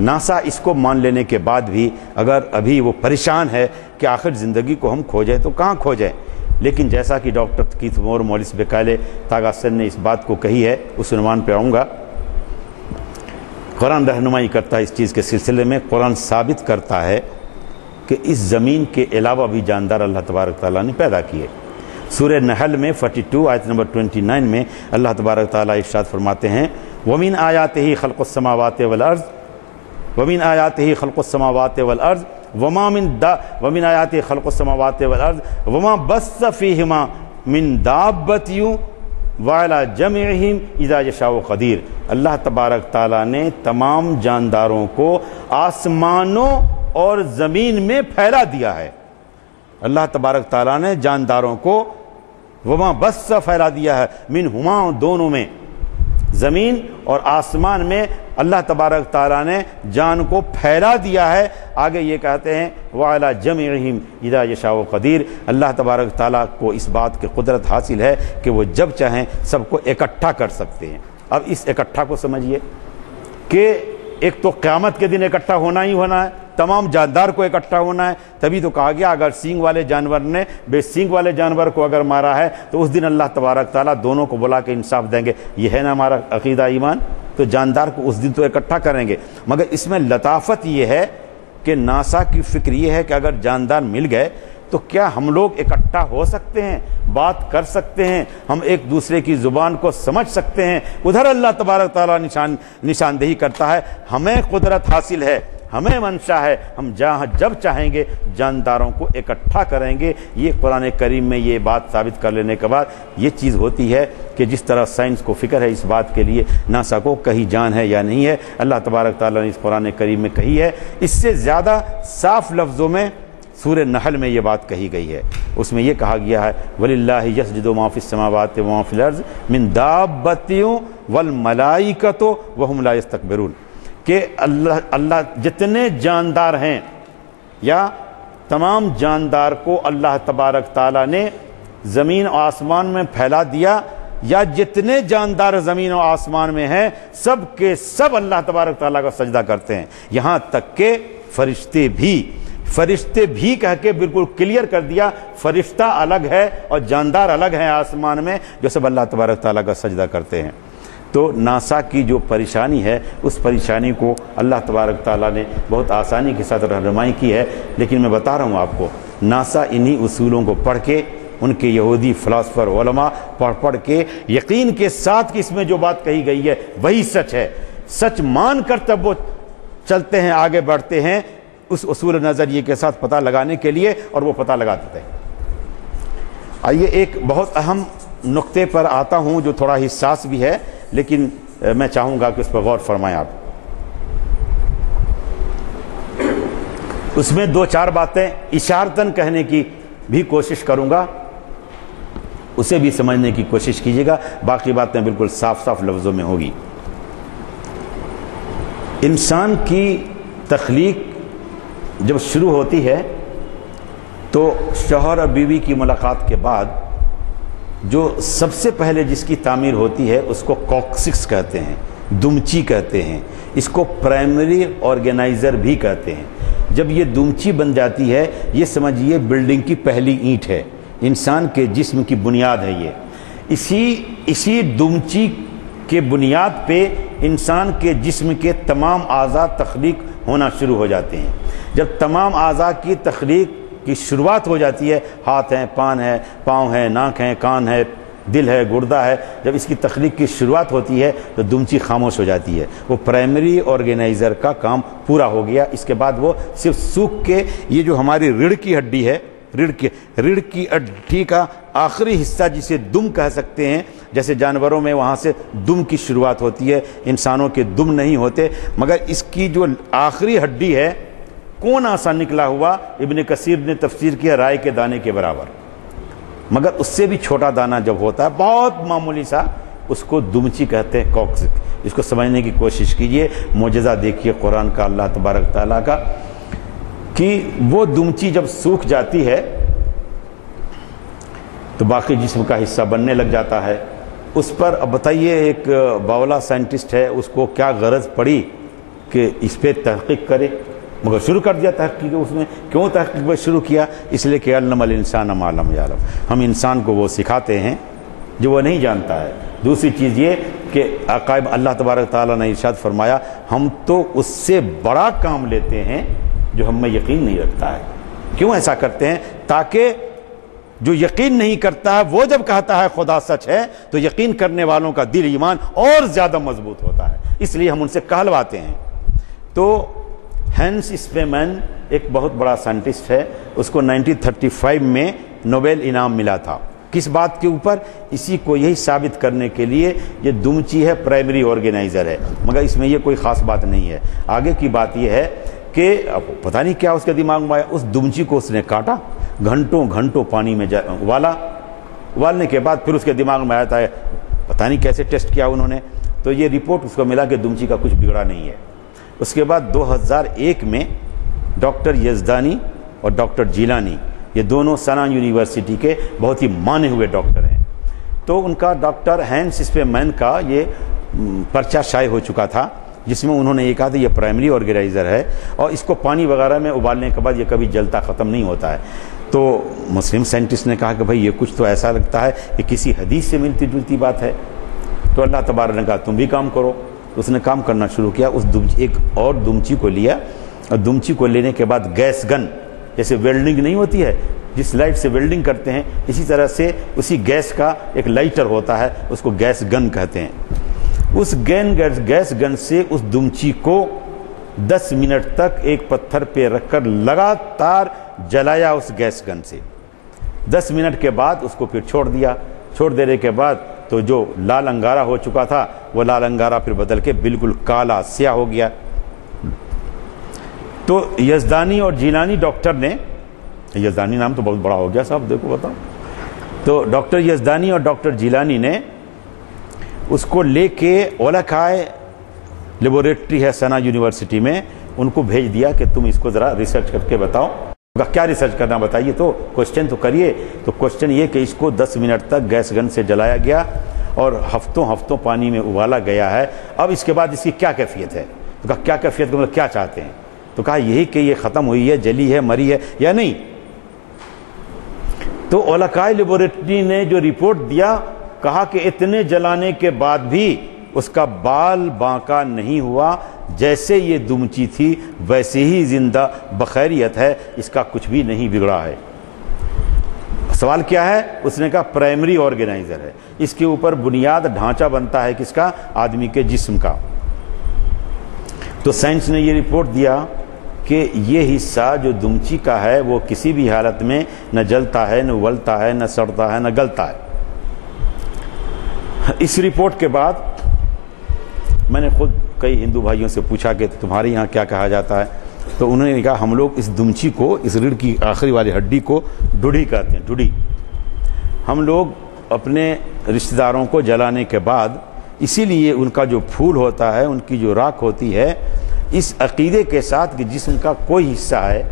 ناسا اس کو مان لینے کے بعد بھی اگر ابھی وہ پریشان ہے کہ آخر زندگی کو ہم کھوجیں تو کہاں کھوجیں، لیکن جیسا کہ ڈاکٹر کیتھ مور مولس بکالے تاگاسن نے اس بات کو کہی ہے، اس عنوان پہ آؤں گا۔ قرآن رہنمائی کرتا ہے اس چیز کے سلسلے میں۔ قرآن ثابت کرتا ہے کہ اس زمین کے علاوہ بھی جاندار اللہ تبارک تعالیٰ نے پیدا کیے۔ سورہ نحل میں 42 آیت نمبر 29 میں اللہ تبارک تعالیٰ ارشاد فرماتے ہیں وَمِنْ آیَاتِهِ خَلْقُ السَّمَاوَاتِ وَالْأَرْضِ وَمِنْ آیَاتِهِ خَلْقُ السَّمَاوَاتِ وَالْأَرْضِ وَمِنْ آیَاتِهِ خَلْقُ السَّمَاوَاتِ وَالْأَرْضِ وَمَا بَثَّ فِيهِمَا مِنْ دَابَّةٍ وَعَلَى جَمْعِهِمْ إِذَا يَشَاءُ قَدِيرٌ۔ اللہ تبارک تعالیٰ نے تمام جانداروں کو آسمانوں اور زمین میں پھیلا دیا ہے۔ اللہ تبارک تعالیٰ نے جانداروں کو وما بس پھیلا دیا ہے، منہما دونوں میں، زمین اور آسمان میں اللہ تبارک تعالیٰ نے جان کو پھیلا دیا ہے۔ آگے یہ کہتے ہیں وَعَلَى جَمِعِهِمْ إِذَا يَشَاءُ قَدِيرٌ۔ اللہ تبارک تعالیٰ کو اس بات کی قدرت حاصل ہے کہ وہ جب چاہیں سب کو اکٹھا کر سکتے ہیں۔ اب اس اکٹھا کو سمجھیے کہ ایک تو قیامت کے دن اکٹھا ہونا ہی ہونا ہے، تمام جاندار کو اکٹھا ہونا ہے۔ تبھی تو کہا گیا اگر سینگ والے جانور نے بے سینگ والے جانور کو اگر مارا ہے تو اس دن اللہ تبارک تعالیٰ دونوں کو بلا کے انصاف دیں گے۔ یہ ہے نا ہمارا عقیدہ ایمان، تو جاندار کو اس دن تو اکٹھا کریں گے۔ مگر اس میں لطافت یہ ہے کہ ناسا کی فکر یہ ہے کہ اگر جاندار مل گئے تو کیا ہم لوگ اکٹھا ہو سکتے ہیں، بات کر سکتے ہیں، ہم ایک دوسرے کی زبان کو سمجھ سکتے ہیں؟ ادھر اللہ تبارک تعالیٰ نشاندہی کرتا ہے ہمیں قدرت حاصل ہے، ہمیں منشا ہے، ہم جہاں جب چاہیں گے جانداروں کو اکٹھا کریں گے۔ یہ قرآن کریم میں یہ بات ثابت کر لینے کے بعد یہ چیز ہوتی ہے کہ جس طرح سائنس کو فکر ہے اس بات کے لیے ناسا کو کہیں جان ہے یا نہیں ہے، اللہ تبارک تعالیٰ نے اس قرآن کریم میں کہی ہے۔ اس سے زیادہ صاف لفظوں میں سورہ نحل میں یہ بات کہی گئی ہے، اس میں یہ کہا گیا ہے وَلِلَّهِ يَسْجُدُ مَا فِي السَّمَاوَاتِ وَمَا فِي الْأَرْضِ مِن دَابَّةٍ وَالْمَلَائِكَةُ وَهُمْ لَا يَسْتَكْبِرُونَ کہ اللہ جتنے جاندار ہیں یا تمام جاندار کو اللہ تبارک تعالیٰ نے زمین و آسمان میں پھیلا دیا، یا جتنے جاندار زمین و آسمان میں ہیں سب کے سب اللہ تبارک تعالیٰ کا سجدہ کرتے ہیں، یہاں تک کہ فرشتے بھی کہہ کے بالکل کلیئر کر دیا فرشتہ الگ ہے اور جاندار الگ ہیں آسمان میں جو سب اللہ تبارک تعالیٰ کا سجدہ کرتے ہیں۔ تو ناسا کی جو پریشانی ہے اس پریشانی کو اللہ تبارک تعالیٰ نے بہت آسانی کے ساتھ رہنمائی کی ہے، لیکن میں بتا رہا ہوں آپ کو ناسا انہی اصولوں کو پڑھ کے ان کے یہودی فلاسفر علماء پڑھ کے یقین کے ساتھ کہ اس میں جو بات کہی گئی ہے وہی سچ ہے، سچ مان کر تب وہ چلتے ہیں، آگے بڑھتے ہیں اس اصول نظریے کے ساتھ پتہ لگانے کے لیے، اور وہ پتہ لگاتے ہیں۔ آئیے ایک بہت اہم نقطے پر آتا ہوں جو تھوڑا حساس بھی ہے، لیکن میں چاہوں گا کہ اس پر غور فرمائیں آپ۔ اس میں دو چار باتیں اشارتاً کہنے کی بھی کوشش کروں گا، اسے بھی سمجھنے کی کوشش کیجیے گا، باقی باتیں بالکل صاف صاف لفظوں میں ہوگی۔ انسان کی تخلیق جب شروع ہوتی ہے تو شوہر اور بیوی کی ملاقات کے بعد جو سب سے پہلے جس کی تعمیر ہوتی ہے اس کو کوکسکس کہتے ہیں، دمچی کہتے ہیں، اس کو پرائمری آرگنائزر بھی کہتے ہیں۔ جب یہ دمچی بن جاتی ہے یہ سمجھیے بلڈنگ کی پہلی اینٹ ہے، انسان کے جسم کی بنیاد ہے یہ۔ اسی دمچی کے بنیاد پہ انسان کے جسم کے تمام اعضاء تخلیق ہونا شروع ہو جاتے ہیں۔ جب تمام اعضاء کی تخلیق کی شروعات ہو جاتی ہے، ہاتھ ہیں، پاؤں ہیں، ناک ہیں، کان ہے، دل ہے، گردہ ہے، جب اس کی تخلیق کی شروعات ہوتی ہے تو دمچی خاموش ہو جاتی ہے، وہ پرائمری آرگنائزر کا کام پورا ہو گیا۔ اس کے بعد وہ صرف سوکھ کے یہ جو ہماری ریڑھ کی ہڈی ہے، ریڑھ کی ہڈی کا آخری حصہ جسے دم کہہ سکتے ہیں، جیسے جانوروں میں وہاں سے دم کی شروعات ہوتی ہے، انسانوں کے دم نہیں ہوتے، مگر اس کی جو آخری ہڈی ہے کون سا نکلا ہوا، ابن کثیر نے تفسیر کیا رائے کے دانے کے برابر، مگر اس سے بھی چھوٹا دانہ جب ہوتا ہے بہت معمولی سا، اس کو دمچی کہتے ہیں، کوکسک۔ اس کو سمجھنے کی کوشش کیجئے، معجزہ دیکھیے قرآن کا، اللہ تبارک تعالیٰ کا، کہ وہ دمچی جب سوکھ جاتی ہے تو باقی جسم کا حصہ بننے لگ جاتا ہے۔ اس پر اب بتائیے ایک باولا سائنٹسٹ ہے، اس کو کیا غرض پڑی کہ اس پہ تحقیق کرے، مگر شروع کر دیا تحقیق۔ اس میں کیوں تحقیق پہ شروع کیا؟ اس لیے کہ علم الانسان ما لم یعلم، ہم انسان کو وہ سکھاتے ہیں جو وہ نہیں جانتا ہے۔ دوسری چیز یہ کہ عقائب اللہ تبارک تعالیٰ نے ارشاد فرمایا ہم تو اس سے بڑا کام لیتے ہیں جو ہم میں یقین نہیں رکھتا ہے۔ کیوں ایسا کرتے ہیں؟ تاکہ جو یقین نہیں کرتا ہے وہ جب کہتا ہے خدا سچ ہے تو یقین کرنے والوں کا دل ایمان اور زیادہ مضبوط ہوتا ہے، اس لیے ہم ان سے کہلواتے ہیں۔ تو ہینس اسپیمن ایک بہت بڑا سائنٹسٹ ہے، اس کو 1935 میں نوبل انعام ملا تھا۔ کس بات کے اوپر؟ اسی کو یہی ثابت کرنے کے لیے یہ دمچی ہے، پرائمری آرگنائزر ہے، مگر اس میں یہ کوئی خاص بات نہیں ہے۔ آگے کی بات یہ ہے کہ پتہ نہیں کیا اس کے دماغ میں آیا، اس دمچی کو اس نے کاٹا، گھنٹوں پانی میں ابالنے کے بعد پھر اس کے دماغ میں آتا ہے، پتہ نہیں کیسے ٹیسٹ کیا انہوں نے، تو یہ رپورٹ اس کو ملا کہ دمچی کا کچھ بگڑا نہیں ہے۔ اس کے بعد 2001 میں ڈاکٹر یزدانی اور ڈاکٹر جیلانی، یہ دونوں سنا یونیورسٹی کے بہت ہی مانے ہوئے ڈاکٹر ہیں، تو ان کا ڈاکٹر ہینس اسپیمن کا یہ پرچہ شائع ہو چکا تھا، جس میں انہوں نے یہ کہا تھا یہ پرائمری آرگنائزر ہے اور اس کو پانی وغیرہ میں ابالنے کے بعد یہ کبھی جلتا ختم نہیں ہوتا ہے۔ تو مسلم سائنٹسٹ نے کہا کہ بھائی یہ کچھ تو ایسا لگتا ہے کہ کسی حدیث سے ملتی جلتی بات ہے، تو اللہ تبارک نے کہا تم بھی کام کرو۔ اس نے کام کرنا شروع کیا، اس ایک اور دمچی کو لیا، اور دمچی کو لینے کے بعد گیس گن، جیسے ویلڈنگ نہیں ہوتی ہے، جس لائٹ سے ویلڈنگ کرتے ہیں اسی طرح سے اسی گیس کا ایک لائٹر ہوتا ہے، اس کو گیس گن کہتے ہیں۔ اس گیس گن سے اس دمچی کو 10 منٹ تک ایک پتھر پہ رکھ کر لگاتار جلایا اس گیس گن سے۔ 10 منٹ کے بعد اس کو پھر چھوڑ دیا۔ چھوڑ دینے کے بعد تو جو لال انگارہ ہو چکا تھا وہ لال انگارہ پھر بدل کے بالکل کالا سیاہ ہو گیا۔ تو یزدانی اور جیلانی ڈاکٹر نے، یزدانی نام تو بہت بڑا ہو گیا صاحب، دیکھو بتاؤ، تو ڈاکٹر یزدانی اور ڈاکٹر جیلانی نے اس کو لے کے اولکائے لیبوریٹری ہے سنا یونیورسٹی میں، ان کو بھیج دیا کہ تم اس کو ذرا ریسرچ کر کے بتاؤ۔ کیا ریسرچ کرنا بتائیے، تو کوشچن تو کریے۔ تو کوشچن یہ کہ اس کو 10 منٹ تک گیس گن سے جلایا گیا اور ہفتوں پانی میں ابالا گیا ہے، اب اس کے بعد اس کی کیا کیفیت ہے؟ تو کہا کیا کیفیت کا مطلب کیا چاہتے ہیں؟ تو کہا یہی کہ یہ ختم ہوئی ہے، جلی ہے، مری ہے یا نہیں۔ تو اولکائے لیبوریٹری نے جو رپورٹ دیا، کہا کہ اتنے جلانے کے بعد بھی اس کا بال باںکا نہیں ہوا، جیسے یہ دمچی تھی ویسے ہی زندہ بخیریت ہے، اس کا کچھ بھی نہیں بگڑا ہے۔ سوال کیا ہے؟ اس نے کہا پرائمری آرگنائزر ہے، اس کے اوپر بنیاد ڈھانچہ بنتا ہے کس کا؟ آدمی کے جسم کا۔ تو سائنس نے یہ رپورٹ دیا کہ یہ حصہ جو دمچی کا ہے وہ کسی بھی حالت میں نہ جلتا ہے، نہ ابلتا ہے، نہ سڑتا ہے، نہ گلتا ہے۔ اس رپورٹ کے بعد میں نے خود کئی ہندو بھائیوں سے پوچھا کہ تمہارے یہاں کیا کہا جاتا ہے، تو انہوں نے کہا ہم لوگ اس دمچی کو، اس ریڑھ کی آخری والی ہڈی کو ڈوڈی کہتے ہیں، ڈوڈی۔ ہم لوگ اپنے رشتہ داروں کو جلانے کے بعد اسی لیے ان کا جو پھول ہوتا ہے، ان کی جو راکھ ہوتی ہے، اس عقیدے کے ساتھ کہ جسم کا کوئی حصہ ہے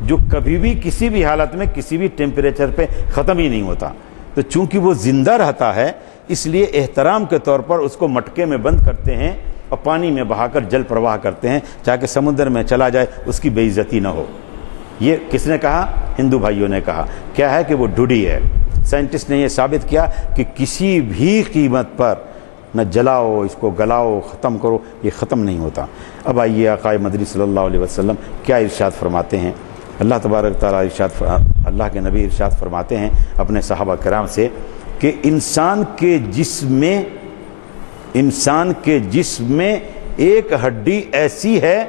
جو کبھی بھی کسی بھی حالت میں کسی بھی ٹیمپریچر پہ ختم ہی نہیں ہوتا، تو چونکہ وہ زندہ رہتا ہے اس لیے احترام کے طور پر اس کو مٹکے میں بند کرتے ہیں اور پانی میں بہا کر جل پرواہ کرتے ہیں، تاکہ سمندر میں چلا جائے اس کی بے عزتی نہ ہو۔ یہ کس نے کہا؟ ہندو بھائیوں نے کہا۔ کیا ہے کہ وہ ڈوڈی ہے۔ سائنٹسٹ نے یہ ثابت کیا کہ کسی بھی قیمت پر نہ جلاؤ، اس کو گلاؤ، ختم کرو، یہ ختم نہیں ہوتا۔ اب آئیے آقا مدنی صلی اللہ علیہ وسلم کیا ارشاد فرماتے ہیں۔ اللہ تبارک تعالیٰ اللہ کے نبی ارشاد فرماتے ہیں اپنے صحابہ کرام سے کہ انسان کے جسم میں ایک ہڈی ایسی ہے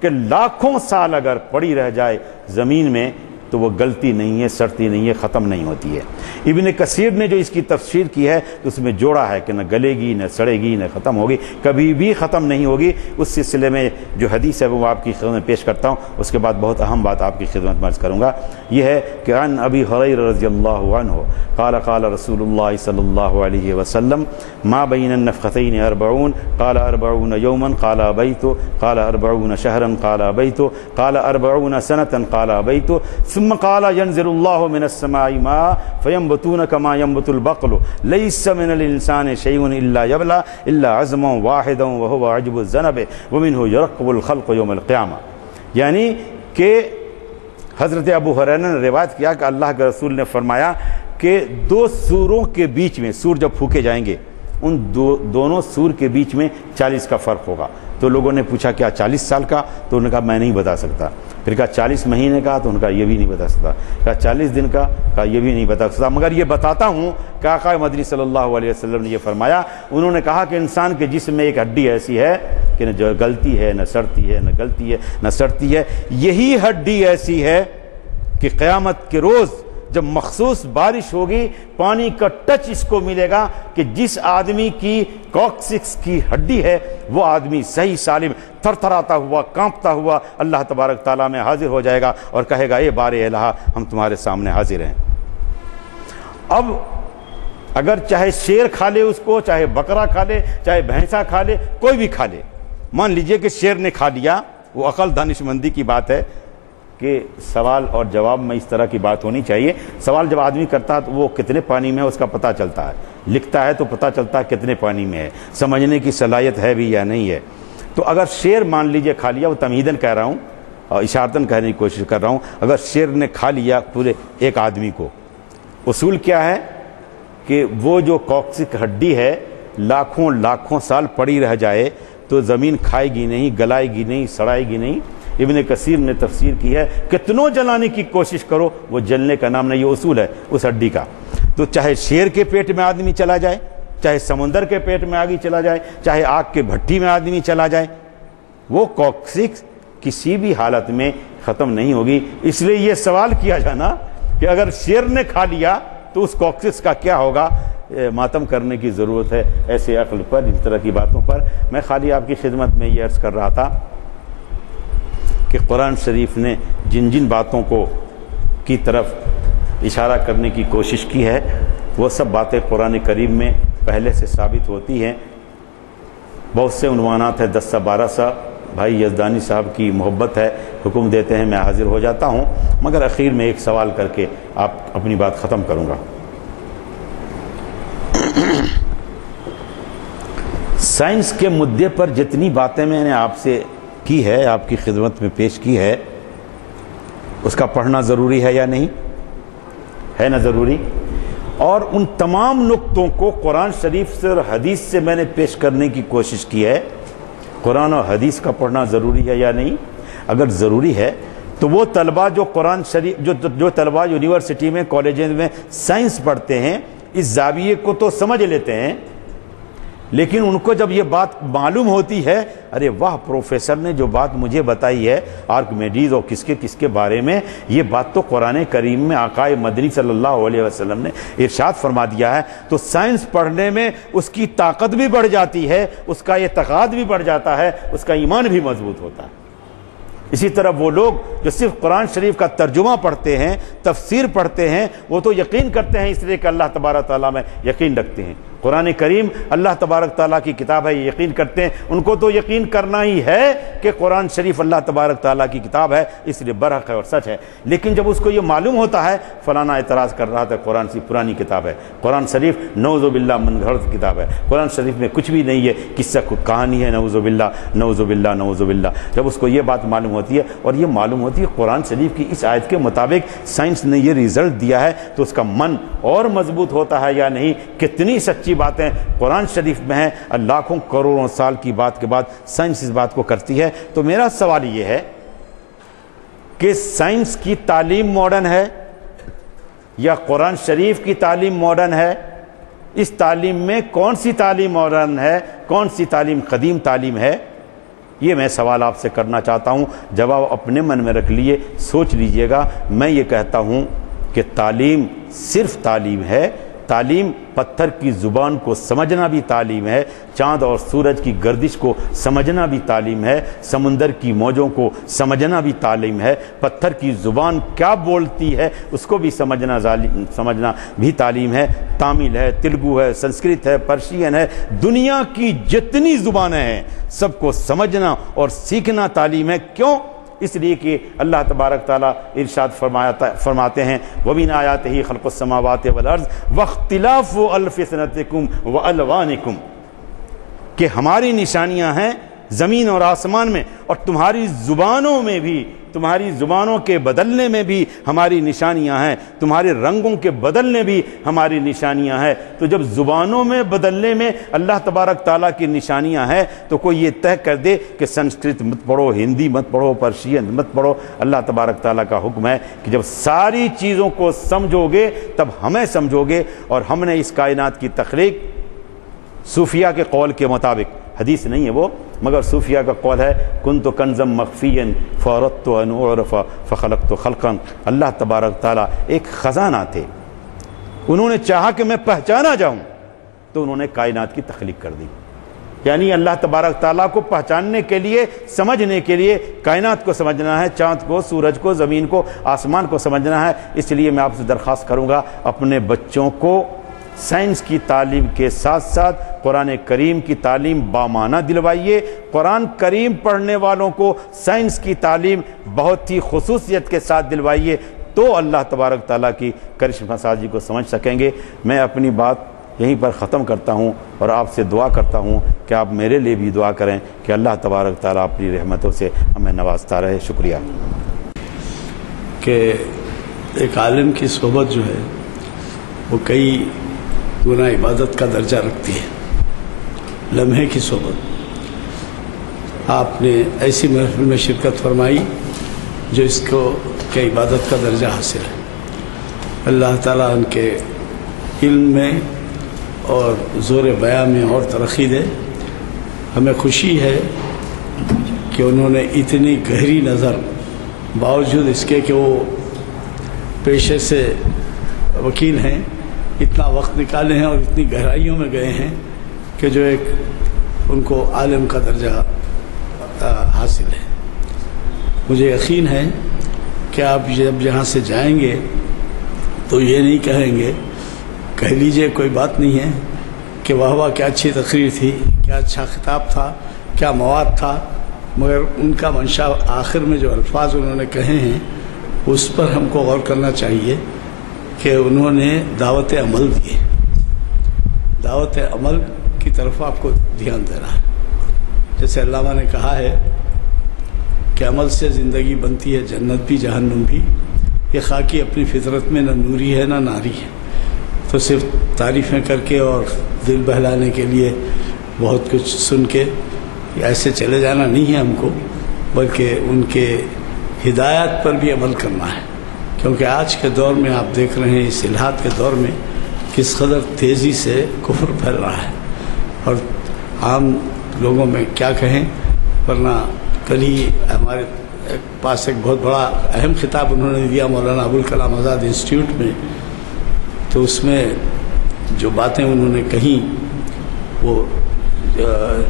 کہ لاکھوں سال اگر پڑی رہ جائے زمین میں تو وہ گلتی نہیں ہے، سڑتی نہیں ہے، ختم نہیں ہوتی ہے۔ ابن کثیر نے جو اس کی تفسیر کی ہے اس میں جوڑا ہے کہ نہ گلے گی، نہ سڑے گی، نہ ختم ہوگی، کبھی بھی ختم نہیں ہوگی۔ اس سلسلے میں جو حدیث ہے وہ آپ کی خدمت میں پیش کرتا ہوں، اس کے بعد بہت اہم بات آپ کی خدمت میں عرض کروں گا۔ یہ ہے کہ عن ابی ہریرہ رضی اللہ عنہ قال قال رسول اللہ صلی اللہ علیہ وسلم ما بین النفختین 40 قال 40 یوما قال ابیت قال 40 شہرا قال ابیت قال 40 سنة قال ابیت ثم قال ينزل الله من السماء ماء فينبتون كما ينبت البقل ليس من الإنسان شيء إلا يبلى إلا عزما واحدا وهو عجب الذنب ومنه يرقب الخلق يوم القيامة۔ یعنی کہ حضرت ابو ہریرہ نے روایت کیا کہ اللہ کے رسول نے فرمایا کہ دو سوروں کے بیچ میں، سور جب پھونکے جائیں گے ان دونوں سور کے بیچ میں 40 کا فرق ہوگا۔ تو لوگوں نے پوچھا کیا 40 سال کا؟ تو انہوں نے کہا میں نہیں بتا سکتا۔ پھر کہا 40 مہینے کا؟ تو انہوں نے کہا یہ بھی نہیں بتا سکتا۔ کہا 40 دن کا؟ کہا یہ بھی نہیں بتا سکتا، مگر یہ بتاتا ہوں کہ آقا مدنی صلی اللہ علیہ وسلم نے یہ فرمایا۔ انہوں نے کہا کہ انسان کے جسم میں ایک ہڈی ایسی ہے کہ نہ گلتی ہے، نہ سڑتی ہے، نہ گلتی ہے، نہ سڑتی ہے۔ یہی ہڈی ایسی ہے کہ قیامت کے روز جب مخصوص بارش ہوگی پانی کا ٹچ اس کو ملے گا کہ جس آدمی کی کوکسکس کی ہڈی ہے وہ آدمی صحیح سالم تھر تھراتا ہوا، کانپتا ہوا اللہ تبارک تعالیٰ میں حاضر ہو جائے گا اور کہے گا اے بار الہ ہم تمہارے سامنے حاضر ہیں۔ اب اگر چاہے شیر کھا لے اس کو، چاہے بکرا کھا لے، چاہے بھینسا کھا لے، کوئی بھی کھا لے، مان لیجئے کہ شیر نے کھا لیا، وہ عقل دانش مندی کی بات ہے کہ سوال اور جواب میں اس طرح کی بات ہونی چاہیے۔ سوال جب آدمی کرتا ہے تو وہ کتنے پانی میں ہے اس کا پتہ چلتا ہے، لکھتا ہے تو پتہ چلتا ہے کتنے پانی میں ہے، سمجھنے کی صلاحیت ہے بھی یا نہیں ہے۔ تو اگر شیر مان لیجئے کھا لیا، وہ تمہیدن کہہ رہا ہوں اور اشارتاً کہنے کی کوشش کر رہا ہوں، اگر شیر نے کھا لیا پورے ایک آدمی کو، اصول کیا ہے کہ وہ جو کوکسک ہڈی ہے لاکھوں سال پڑی رہ جائے تو زمین کھائے گی نہیں، گلائے گی نہیں، سڑائے گی نہیں، ابن کثیر نے تفسیر کی ہے، کتنوں جلانے کی کوشش کرو وہ جلنے کا نام نہیں، یہ اصول ہے اس ہڈی کا۔ تو چاہے شیر کے پیٹ میں آدمی چلا جائے، چاہے سمندر کے پیٹ میں آگے چلا جائے، چاہے آگ کے بھٹی میں آدمی چلا جائے، وہ کوکسکس کسی بھی حالت میں ختم نہیں ہوگی۔ اس لیے یہ سوال کیا جانا کہ اگر شیر نے کھا لیا تو اس کوکسکس کا کیا ہوگا، ماتم کرنے کی ضرورت ہے ایسے عقل پر، اس طرح کی باتوں پر۔ میں خالی آپ کی خدمت میں یہ عرض کر رہا تھا کہ قرآن شریف نے جن جن باتوں کی طرف اشارہ کرنے کی کوشش کی ہے وہ سب باتیں قرآن کریم میں پہلے سے ثابت ہوتی ہیں۔ بہت سے عنوانات ہیں، 10 سے 12 سا، بھائی یزدانی صاحب کی محبت ہے، حکم دیتے ہیں میں حاضر ہو جاتا ہوں، مگر اخیر میں ایک سوال کر کے آپ اپنی بات ختم کروں گا۔ سائنس کے مدعے پر جتنی باتیں میں نے آپ سے کی ہے، آپ کی خدمت میں پیش کی ہے، اس کا پڑھنا ضروری ہے یا نہیں ہے؟ نا ضروری۔ اور ان تمام نقطوں کو قرآن شریف سے اور حدیث سے میں نے پیش کرنے کی کوشش کی ہے۔ قرآن اور حدیث کا پڑھنا ضروری ہے یا نہیں؟ اگر ضروری ہے تو وہ طلبہ جو قرآن شریف جو طلبہ یونیورسٹی میں کالجز میں سائنس پڑھتے ہیں اس زاویے کو تو سمجھ لیتے ہیں، لیکن ان کو جب یہ بات معلوم ہوتی ہے، ارے واہ پروفیسر نے جو بات مجھے بتائی ہے آرکمیڈیز اور کس کے بارے میں، یہ بات تو قرآن کریم میں آقا مدنی صلی اللہ علیہ وسلم نے ارشاد فرما دیا ہے، تو سائنس پڑھنے میں اس کی طاقت بھی بڑھ جاتی ہے، اس کا اعتقاد بھی بڑھ جاتا ہے، اس کا ایمان بھی مضبوط ہوتا ہے۔ اسی طرح وہ لوگ جو صرف قرآن شریف کا ترجمہ پڑھتے ہیں، تفسیر پڑھتے ہیں، وہ تو یقین کرتے ہیں اس لیے کہ اللہ تبارک تعالیٰ میں یقین رکھتے ہیں۔ قرآن کریم اللہ تبارک تعالیٰ کی کتاب ہے، یہ یقین کرتے ہیں، ان کو تو یقین کرنا ہی ہے کہ قرآن شریف اللہ تبارک تعالیٰ کی کتاب ہے، اس لیے برحق ہے اور سچ ہے۔ لیکن جب اس کو یہ معلوم ہوتا ہے فلانا اعتراض کر رہا تھا قرآن سے پرانی کتاب ہے، قرآن شریف نعوذ باللہ من گھڑت کتاب ہے، قرآن شریف میں کچھ بھی نہیں ہے، قصہ کہانی ہے، نعوذ باللہ نعوذ باللہ نعوذ باللہ۔ جب اس کو یہ بات معلوم ہوتی ہے اور یہ معلوم ہوتی ہے قرآن شریف کی اس آیت کے مطابق سائنس نے یہ رزلٹ دیا ہے، تو اس کا من اور مضبوط ہوتا ہے یا نہیں؟ کتنی سچی باتیں قرآن شریف میں ہیں، لاکھوں کروڑوں سال کی بات کے بعد سائنس اس بات کو کرتی ہے۔ تو میرا سوال یہ ہے کہ سائنس کی تعلیم ماڈرن ہے یا قرآن شریف کی تعلیم ماڈرن ہے؟ اس تعلیم میں کون سی تعلیم ماڈرن ہے، کون سی تعلیم قدیم تعلیم ہے؟ یہ میں سوال آپ سے کرنا چاہتا ہوں، جواب اپنے من میں رکھ لیے، سوچ لیجئے گا۔ میں یہ کہتا ہوں کہ تعلیم صرف تعلیم ہے، تعلیم پتھر کی زبان کو سمجھنا بھی تعلیم ہے، چاند اور سورج کی گردش کو سمجھنا بھی تعلیم ہے، سمندر کی موجوں کو سمجھنا بھی تعلیم ہے، پتھر کی زبان کیا بولتی ہے اس کو بھی سمجھنا بھی تعلیم ہے۔ تامل ہے، تلگو ہے، سنسکرت ہے، پرشین ہے، دنیا کی جتنی زبانیں ہیں سب کو سمجھنا اور سیکھنا تعلیم ہے۔ کیوں؟ اس لیے کہ اللہ تبارک تعالیٰ ارشاد فرماتے ہیں وَمِنْ آیَاتِهِ خَلْقُ السَّمَاوَاتِ وَالْأَرْضِ وَاخْتِلَافُ أَلْسِنَتِكُمْ وَأَلْوَانِكُمْ، کہ ہماری نشانیاں ہیں زمین اور آسمان میں، اور تمہاری زبانوں میں بھی، تمہاری زبانوں کے بدلنے میں بھی ہماری نشانیاں ہیں، تمہارے رنگوں کے بدلنے بھی ہماری نشانیاں ہیں۔ تو جب زبانوں میں بدلنے میں اللہ تبارک تعالیٰ کی نشانیاں ہیں تو کوئی یہ طے کر دے کہ سنسکرت مت پڑھو، ہندی مت پڑھو، پرشین مت پڑھو۔ اللہ تبارک تعالیٰ کا حکم ہے کہ جب ساری چیزوں کو سمجھو گے تب ہمیں سمجھو گے، اور ہم نے اس کائنات کی تخلیق صوفیہ کے قول کے مطابق، حدیث نہیں ہے وہ مگر صوفیہ کا قول ہے، کنت کنزم مخفیا فاردت ان اعرف فخلقت خلقا۔ اللہ تبارک تعالیٰ ایک خزانہ تھے، انہوں نے چاہا کہ میں پہچانا جاؤں تو انہوں نے کائنات کی تخلیق کر دی۔ یعنی اللہ تبارک تعالیٰ کو پہچاننے کے لیے، سمجھنے کے لیے کائنات کو سمجھنا ہے، چاند کو، سورج کو، زمین کو، آسمان کو سمجھنا ہے۔ اس لیے میں آپ سے درخواست کروں گا اپنے بچوں کو سائنس کی تعلیم کے ساتھ ساتھ قرآن کریم کی تعلیم بامانہ دلوائیے۔ قرآن کریم پڑھنے والوں کو سائنس کی تعلیم بہت ہی خصوصیت کے ساتھ دلوائیے، تو اللہ تبارک تعالیٰ کی کرشمہ سازی کو سمجھ سکیں گے۔ میں اپنی بات یہیں پر ختم کرتا ہوں اور آپ سے دعا کرتا ہوں کہ آپ میرے لیے بھی دعا کریں کہ اللہ تبارک تعالیٰ اپنی رحمتوں سے ہمیں نوازتا رہے۔ شکریہ۔ کہ ایک عالم کی صحبت جو ہے وہ کئی گناہ عبادت کا درجہ رکھتی ہے۔ لمحے کی صحبت آپ نے ایسی محفل میں شرکت فرمائی جو اس کو کہ عبادت کا درجہ حاصل ہے۔ اللہ تعالیٰ ان کے علم میں اور زور بیاں میں اور ترقی دے۔ ہمیں خوشی ہے کہ انہوں نے اتنی گہری نظر، باوجود اس کے کہ وہ پیشے سے وکیل ہیں، اتنا وقت نکالے ہیں اور اتنی گہرائیوں میں گئے ہیں کہ جو ایک ان کو عالم کا درجہ حاصل ہے۔ مجھے یقین ہے کہ آپ جب یہاں سے جائیں گے تو یہ نہیں کہیں گے، کہہ لیجئے کوئی بات نہیں ہے کہ واہ واہ کیا اچھی تقریر تھی، کیا اچھا خطاب تھا، کیا مواد تھا، مگر ان کا منشا آخر میں جو الفاظ انہوں نے کہے ہیں اس پر ہم کو غور کرنا چاہیے کہ انہوں نے دعوت عمل دی۔ دعوت عمل کی طرف آپ کو دھیان دینا ہے۔ جیسے علامہ نے کہا ہے کہ عمل سے زندگی بنتی ہے جنت بھی جہنم بھی، یہ خاکی اپنی فطرت میں نہ نوری ہے نہ ناری ہے۔ تو صرف تعریفیں کر کے اور دل بہلانے کے لیے بہت کچھ سن کے ایسے چلے جانا نہیں ہے ہم کو، بلکہ ان کے ہدایات پر بھی عمل کرنا ہے، کیونکہ آج کے دور میں آپ دیکھ رہے ہیں اس الحاد کے دور میں کس قدر تیزی سے کفر پھیل رہا ہے، اور عام لوگوں میں کیا کہیں، ورنہ کل ہی ہمارے پاس ایک بہت بڑا اہم خطاب انہوں نے دیا مولانا ابوالکلام آزاد انسٹیٹیوٹ میں، تو اس میں جو باتیں انہوں نے کہیں وہ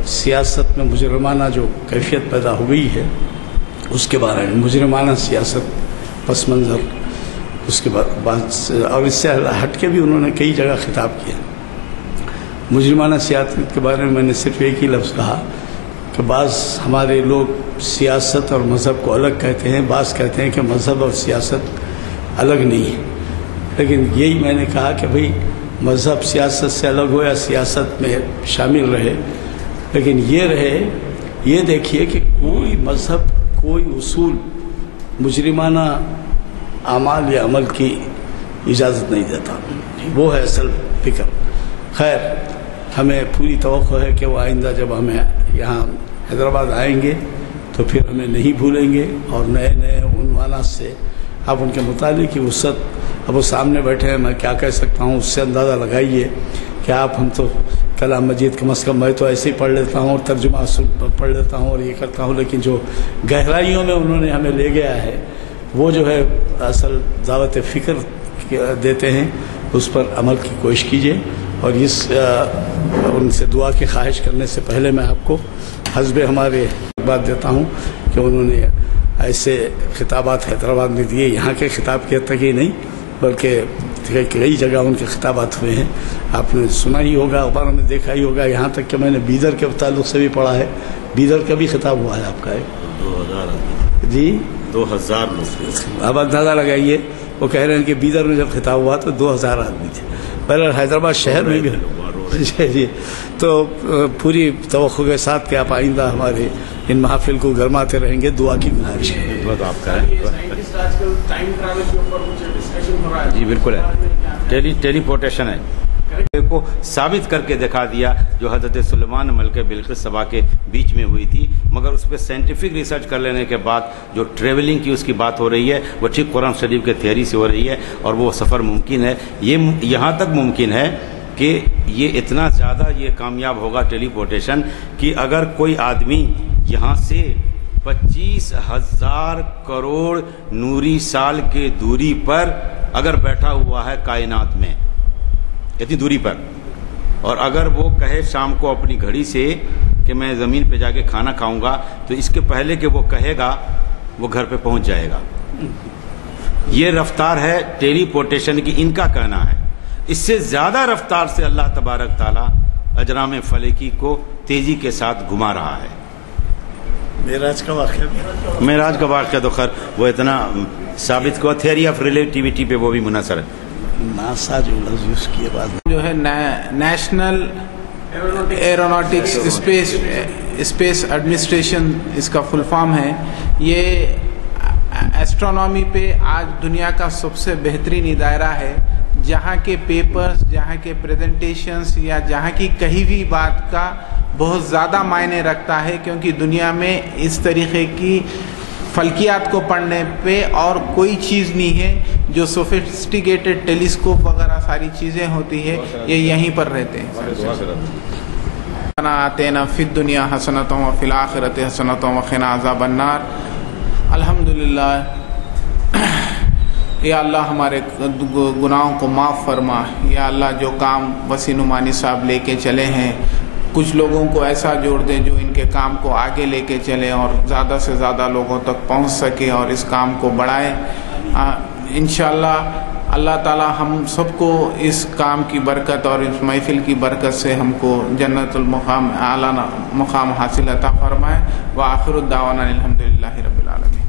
سیاست میں مجرمانہ جو کیفیت پیدا ہو گئی ہے اس کے بارے میں، مجرمانہ سیاست پس منظر، اس کے بعد اور اس سے ہٹ کے بھی انہوں نے کئی جگہ خطاب کیا۔ مجرمانہ سیاست کے بارے میں میں نے صرف ایک ہی لفظ کہا کہ بعض ہمارے لوگ سیاست اور مذہب کو الگ کہتے ہیں، بعض کہتے ہیں کہ مذہب اور سیاست الگ نہیں ہے، لیکن یہی میں نے کہا کہ بھئی مذہب سیاست سے الگ ہو یا سیاست میں شامل رہے، لیکن یہ رہے، یہ دیکھیے کہ کوئی مذہب کوئی اصول مجرمانہ اعمال یا عمل کی اجازت نہیں دیتا، وہ ہے اصل فکر۔ خیر، ہمیں پوری توقع ہے کہ وہ آئندہ جب ہمیں یہاں حیدرآباد آئیں گے تو پھر ہمیں نہیں بھولیں گے، اور نئے نئے عنوانات سے آپ ان کے متعلق کی وسعت، اب وہ سامنے بیٹھے ہیں، میں کیا کہہ سکتا ہوں، اس سے اندازہ لگائیے کہ آپ ہم تو کلام مجید کم از کم میں تو ایسے ہی پڑھ لیتا ہوں اور ترجمہ پڑھ لیتا ہوں اور یہ کرتا ہوں، لیکن جو گہرائیوں میں انہوں نے ہمیں لے گیا ہے وہ جو ہے اصل دعوت فکر دیتے ہیں، اس پر عمل کی کوشش کیجیے۔ اور اس ان سے دعا کی خواہش کرنے سے پہلے میں آپ کو حسب ہمارے بات دیتا ہوں کہ انہوں نے ایسے خطابات حیدرآباد میں دیے، یہاں کے خطاب کے تک ہی نہیں بلکہ کئی جگہ ان کے خطابات ہوئے ہیں، آپ نے سنا ہی ہوگا، اخباروں میں دیکھا ہی ہوگا، یہاں تک کہ میں نے بیدر کے تعلق سے بھی پڑھا ہے، بیدر کا بھی خطاب ہوا ہے آپ کا ہے 2000 جی 2000 لوگ۔ اب اندازہ لگائیے، وہ کہہ رہے ہیں کہ بیدر میں جب خطاب ہوا تو 2000 آدمی تھے، پہلے حیدرآباد شہر میں بھی جی، تو پوری توقع کے ساتھ کہ آپ آئندہ ہمارے ان محافل کو گرماتے رہیں گے، دعا کی گزارش ہے۔ بہت آپ کا ہے جی، بالکل ہے، ٹیلی پورٹیشن ہے کو ثابت کر کے دکھا دیا جو حضرت سلیمان ملکہ بلقیس سبا کے بیچ میں ہوئی تھی، مگر اس پہ سائنٹیفک ریسرچ کر لینے کے بعد جو ٹریولنگ کی اس کی بات ہو رہی ہے وہ ٹھیک قرآن شریف کے تھیوری سے ہو رہی ہے، اور وہ سفر ممکن ہے۔ یہ یہاں تک ممکن ہے کہ یہ اتنا زیادہ یہ کامیاب ہوگا ٹیلی پورٹیشن کہ اگر کوئی آدمی یہاں سے 25,000 کروڑ نوری سال کے دوری پر اگر بیٹھا ہوا ہے کائنات میں، اتنی دوری پر، اور اگر وہ کہے شام کو اپنی گھڑی سے کہ میں زمین پہ جا کے کھانا کھاؤں گا، تو اس کے پہلے کہ وہ کہے گا وہ گھر پہ پہنچ جائے گا۔ یہ رفتار ہے ٹیلی پورٹیشن کی، ان کا کہنا ہے۔ اس سے زیادہ رفتار سے اللہ تبارک تعالیٰ اجرام فلکی کو تیزی کے ساتھ گھما رہا ہے۔ معراج کا واقعہ تو خیر وہ اتنا ثابت ہوا، تھیوری آف ریلیٹیوٹی پہ وہ بھی منحصر ہے۔ ناسا جو لفظ یوز کیے بعد جو ہے نیشنل ایروناٹکس اسپیس ایڈمنسٹریشن اس کا فل فارم ہے، یہ ایسٹرونومی پہ آج دنیا کا سب سے بہترین ادارہ ہے، جہاں کے پیپرز، جہاں کے پریزنٹیشنز یا جہاں کی کہیں بھی بات کا بہت زیادہ معنی رکھتا ہے، کیونکہ دنیا میں اس طریقے کی فلکیات کو پڑھنے پہ اور کوئی چیز نہیں ہے جو سوفسٹیکیٹڈ ٹیلیسکوپ وغیرہ ساری چیزیں ہوتی ہے، یہ یہیں پر رہتے ہیں۔ آتینا فی الدنیا حسنۃ وفی الآخرۃ حسنۃ وقنا عذاب النار۔ الحمدللہ، یا اللہ ہمارے گناہوں کو معاف فرما، یا اللہ جو کام وسیع نعمانی صاحب لے کے چلے ہیں، کچھ لوگوں کو ایسا جوڑ دے جو ان کے کام کو آگے لے کے چلے اور زیادہ سے زیادہ لوگوں تک پہنچ سکے اور اس کام کو بڑھائے۔ انشاءاللہ اللہ تعالی ہم سب کو اس کام کی برکت اور اس محفل کی برکت سے ہم کو جنت المقام اعلیٰ مقام حاصل عطا فرمائے۔ وآخر الدعوانا الحمدللہ رب العالمین۔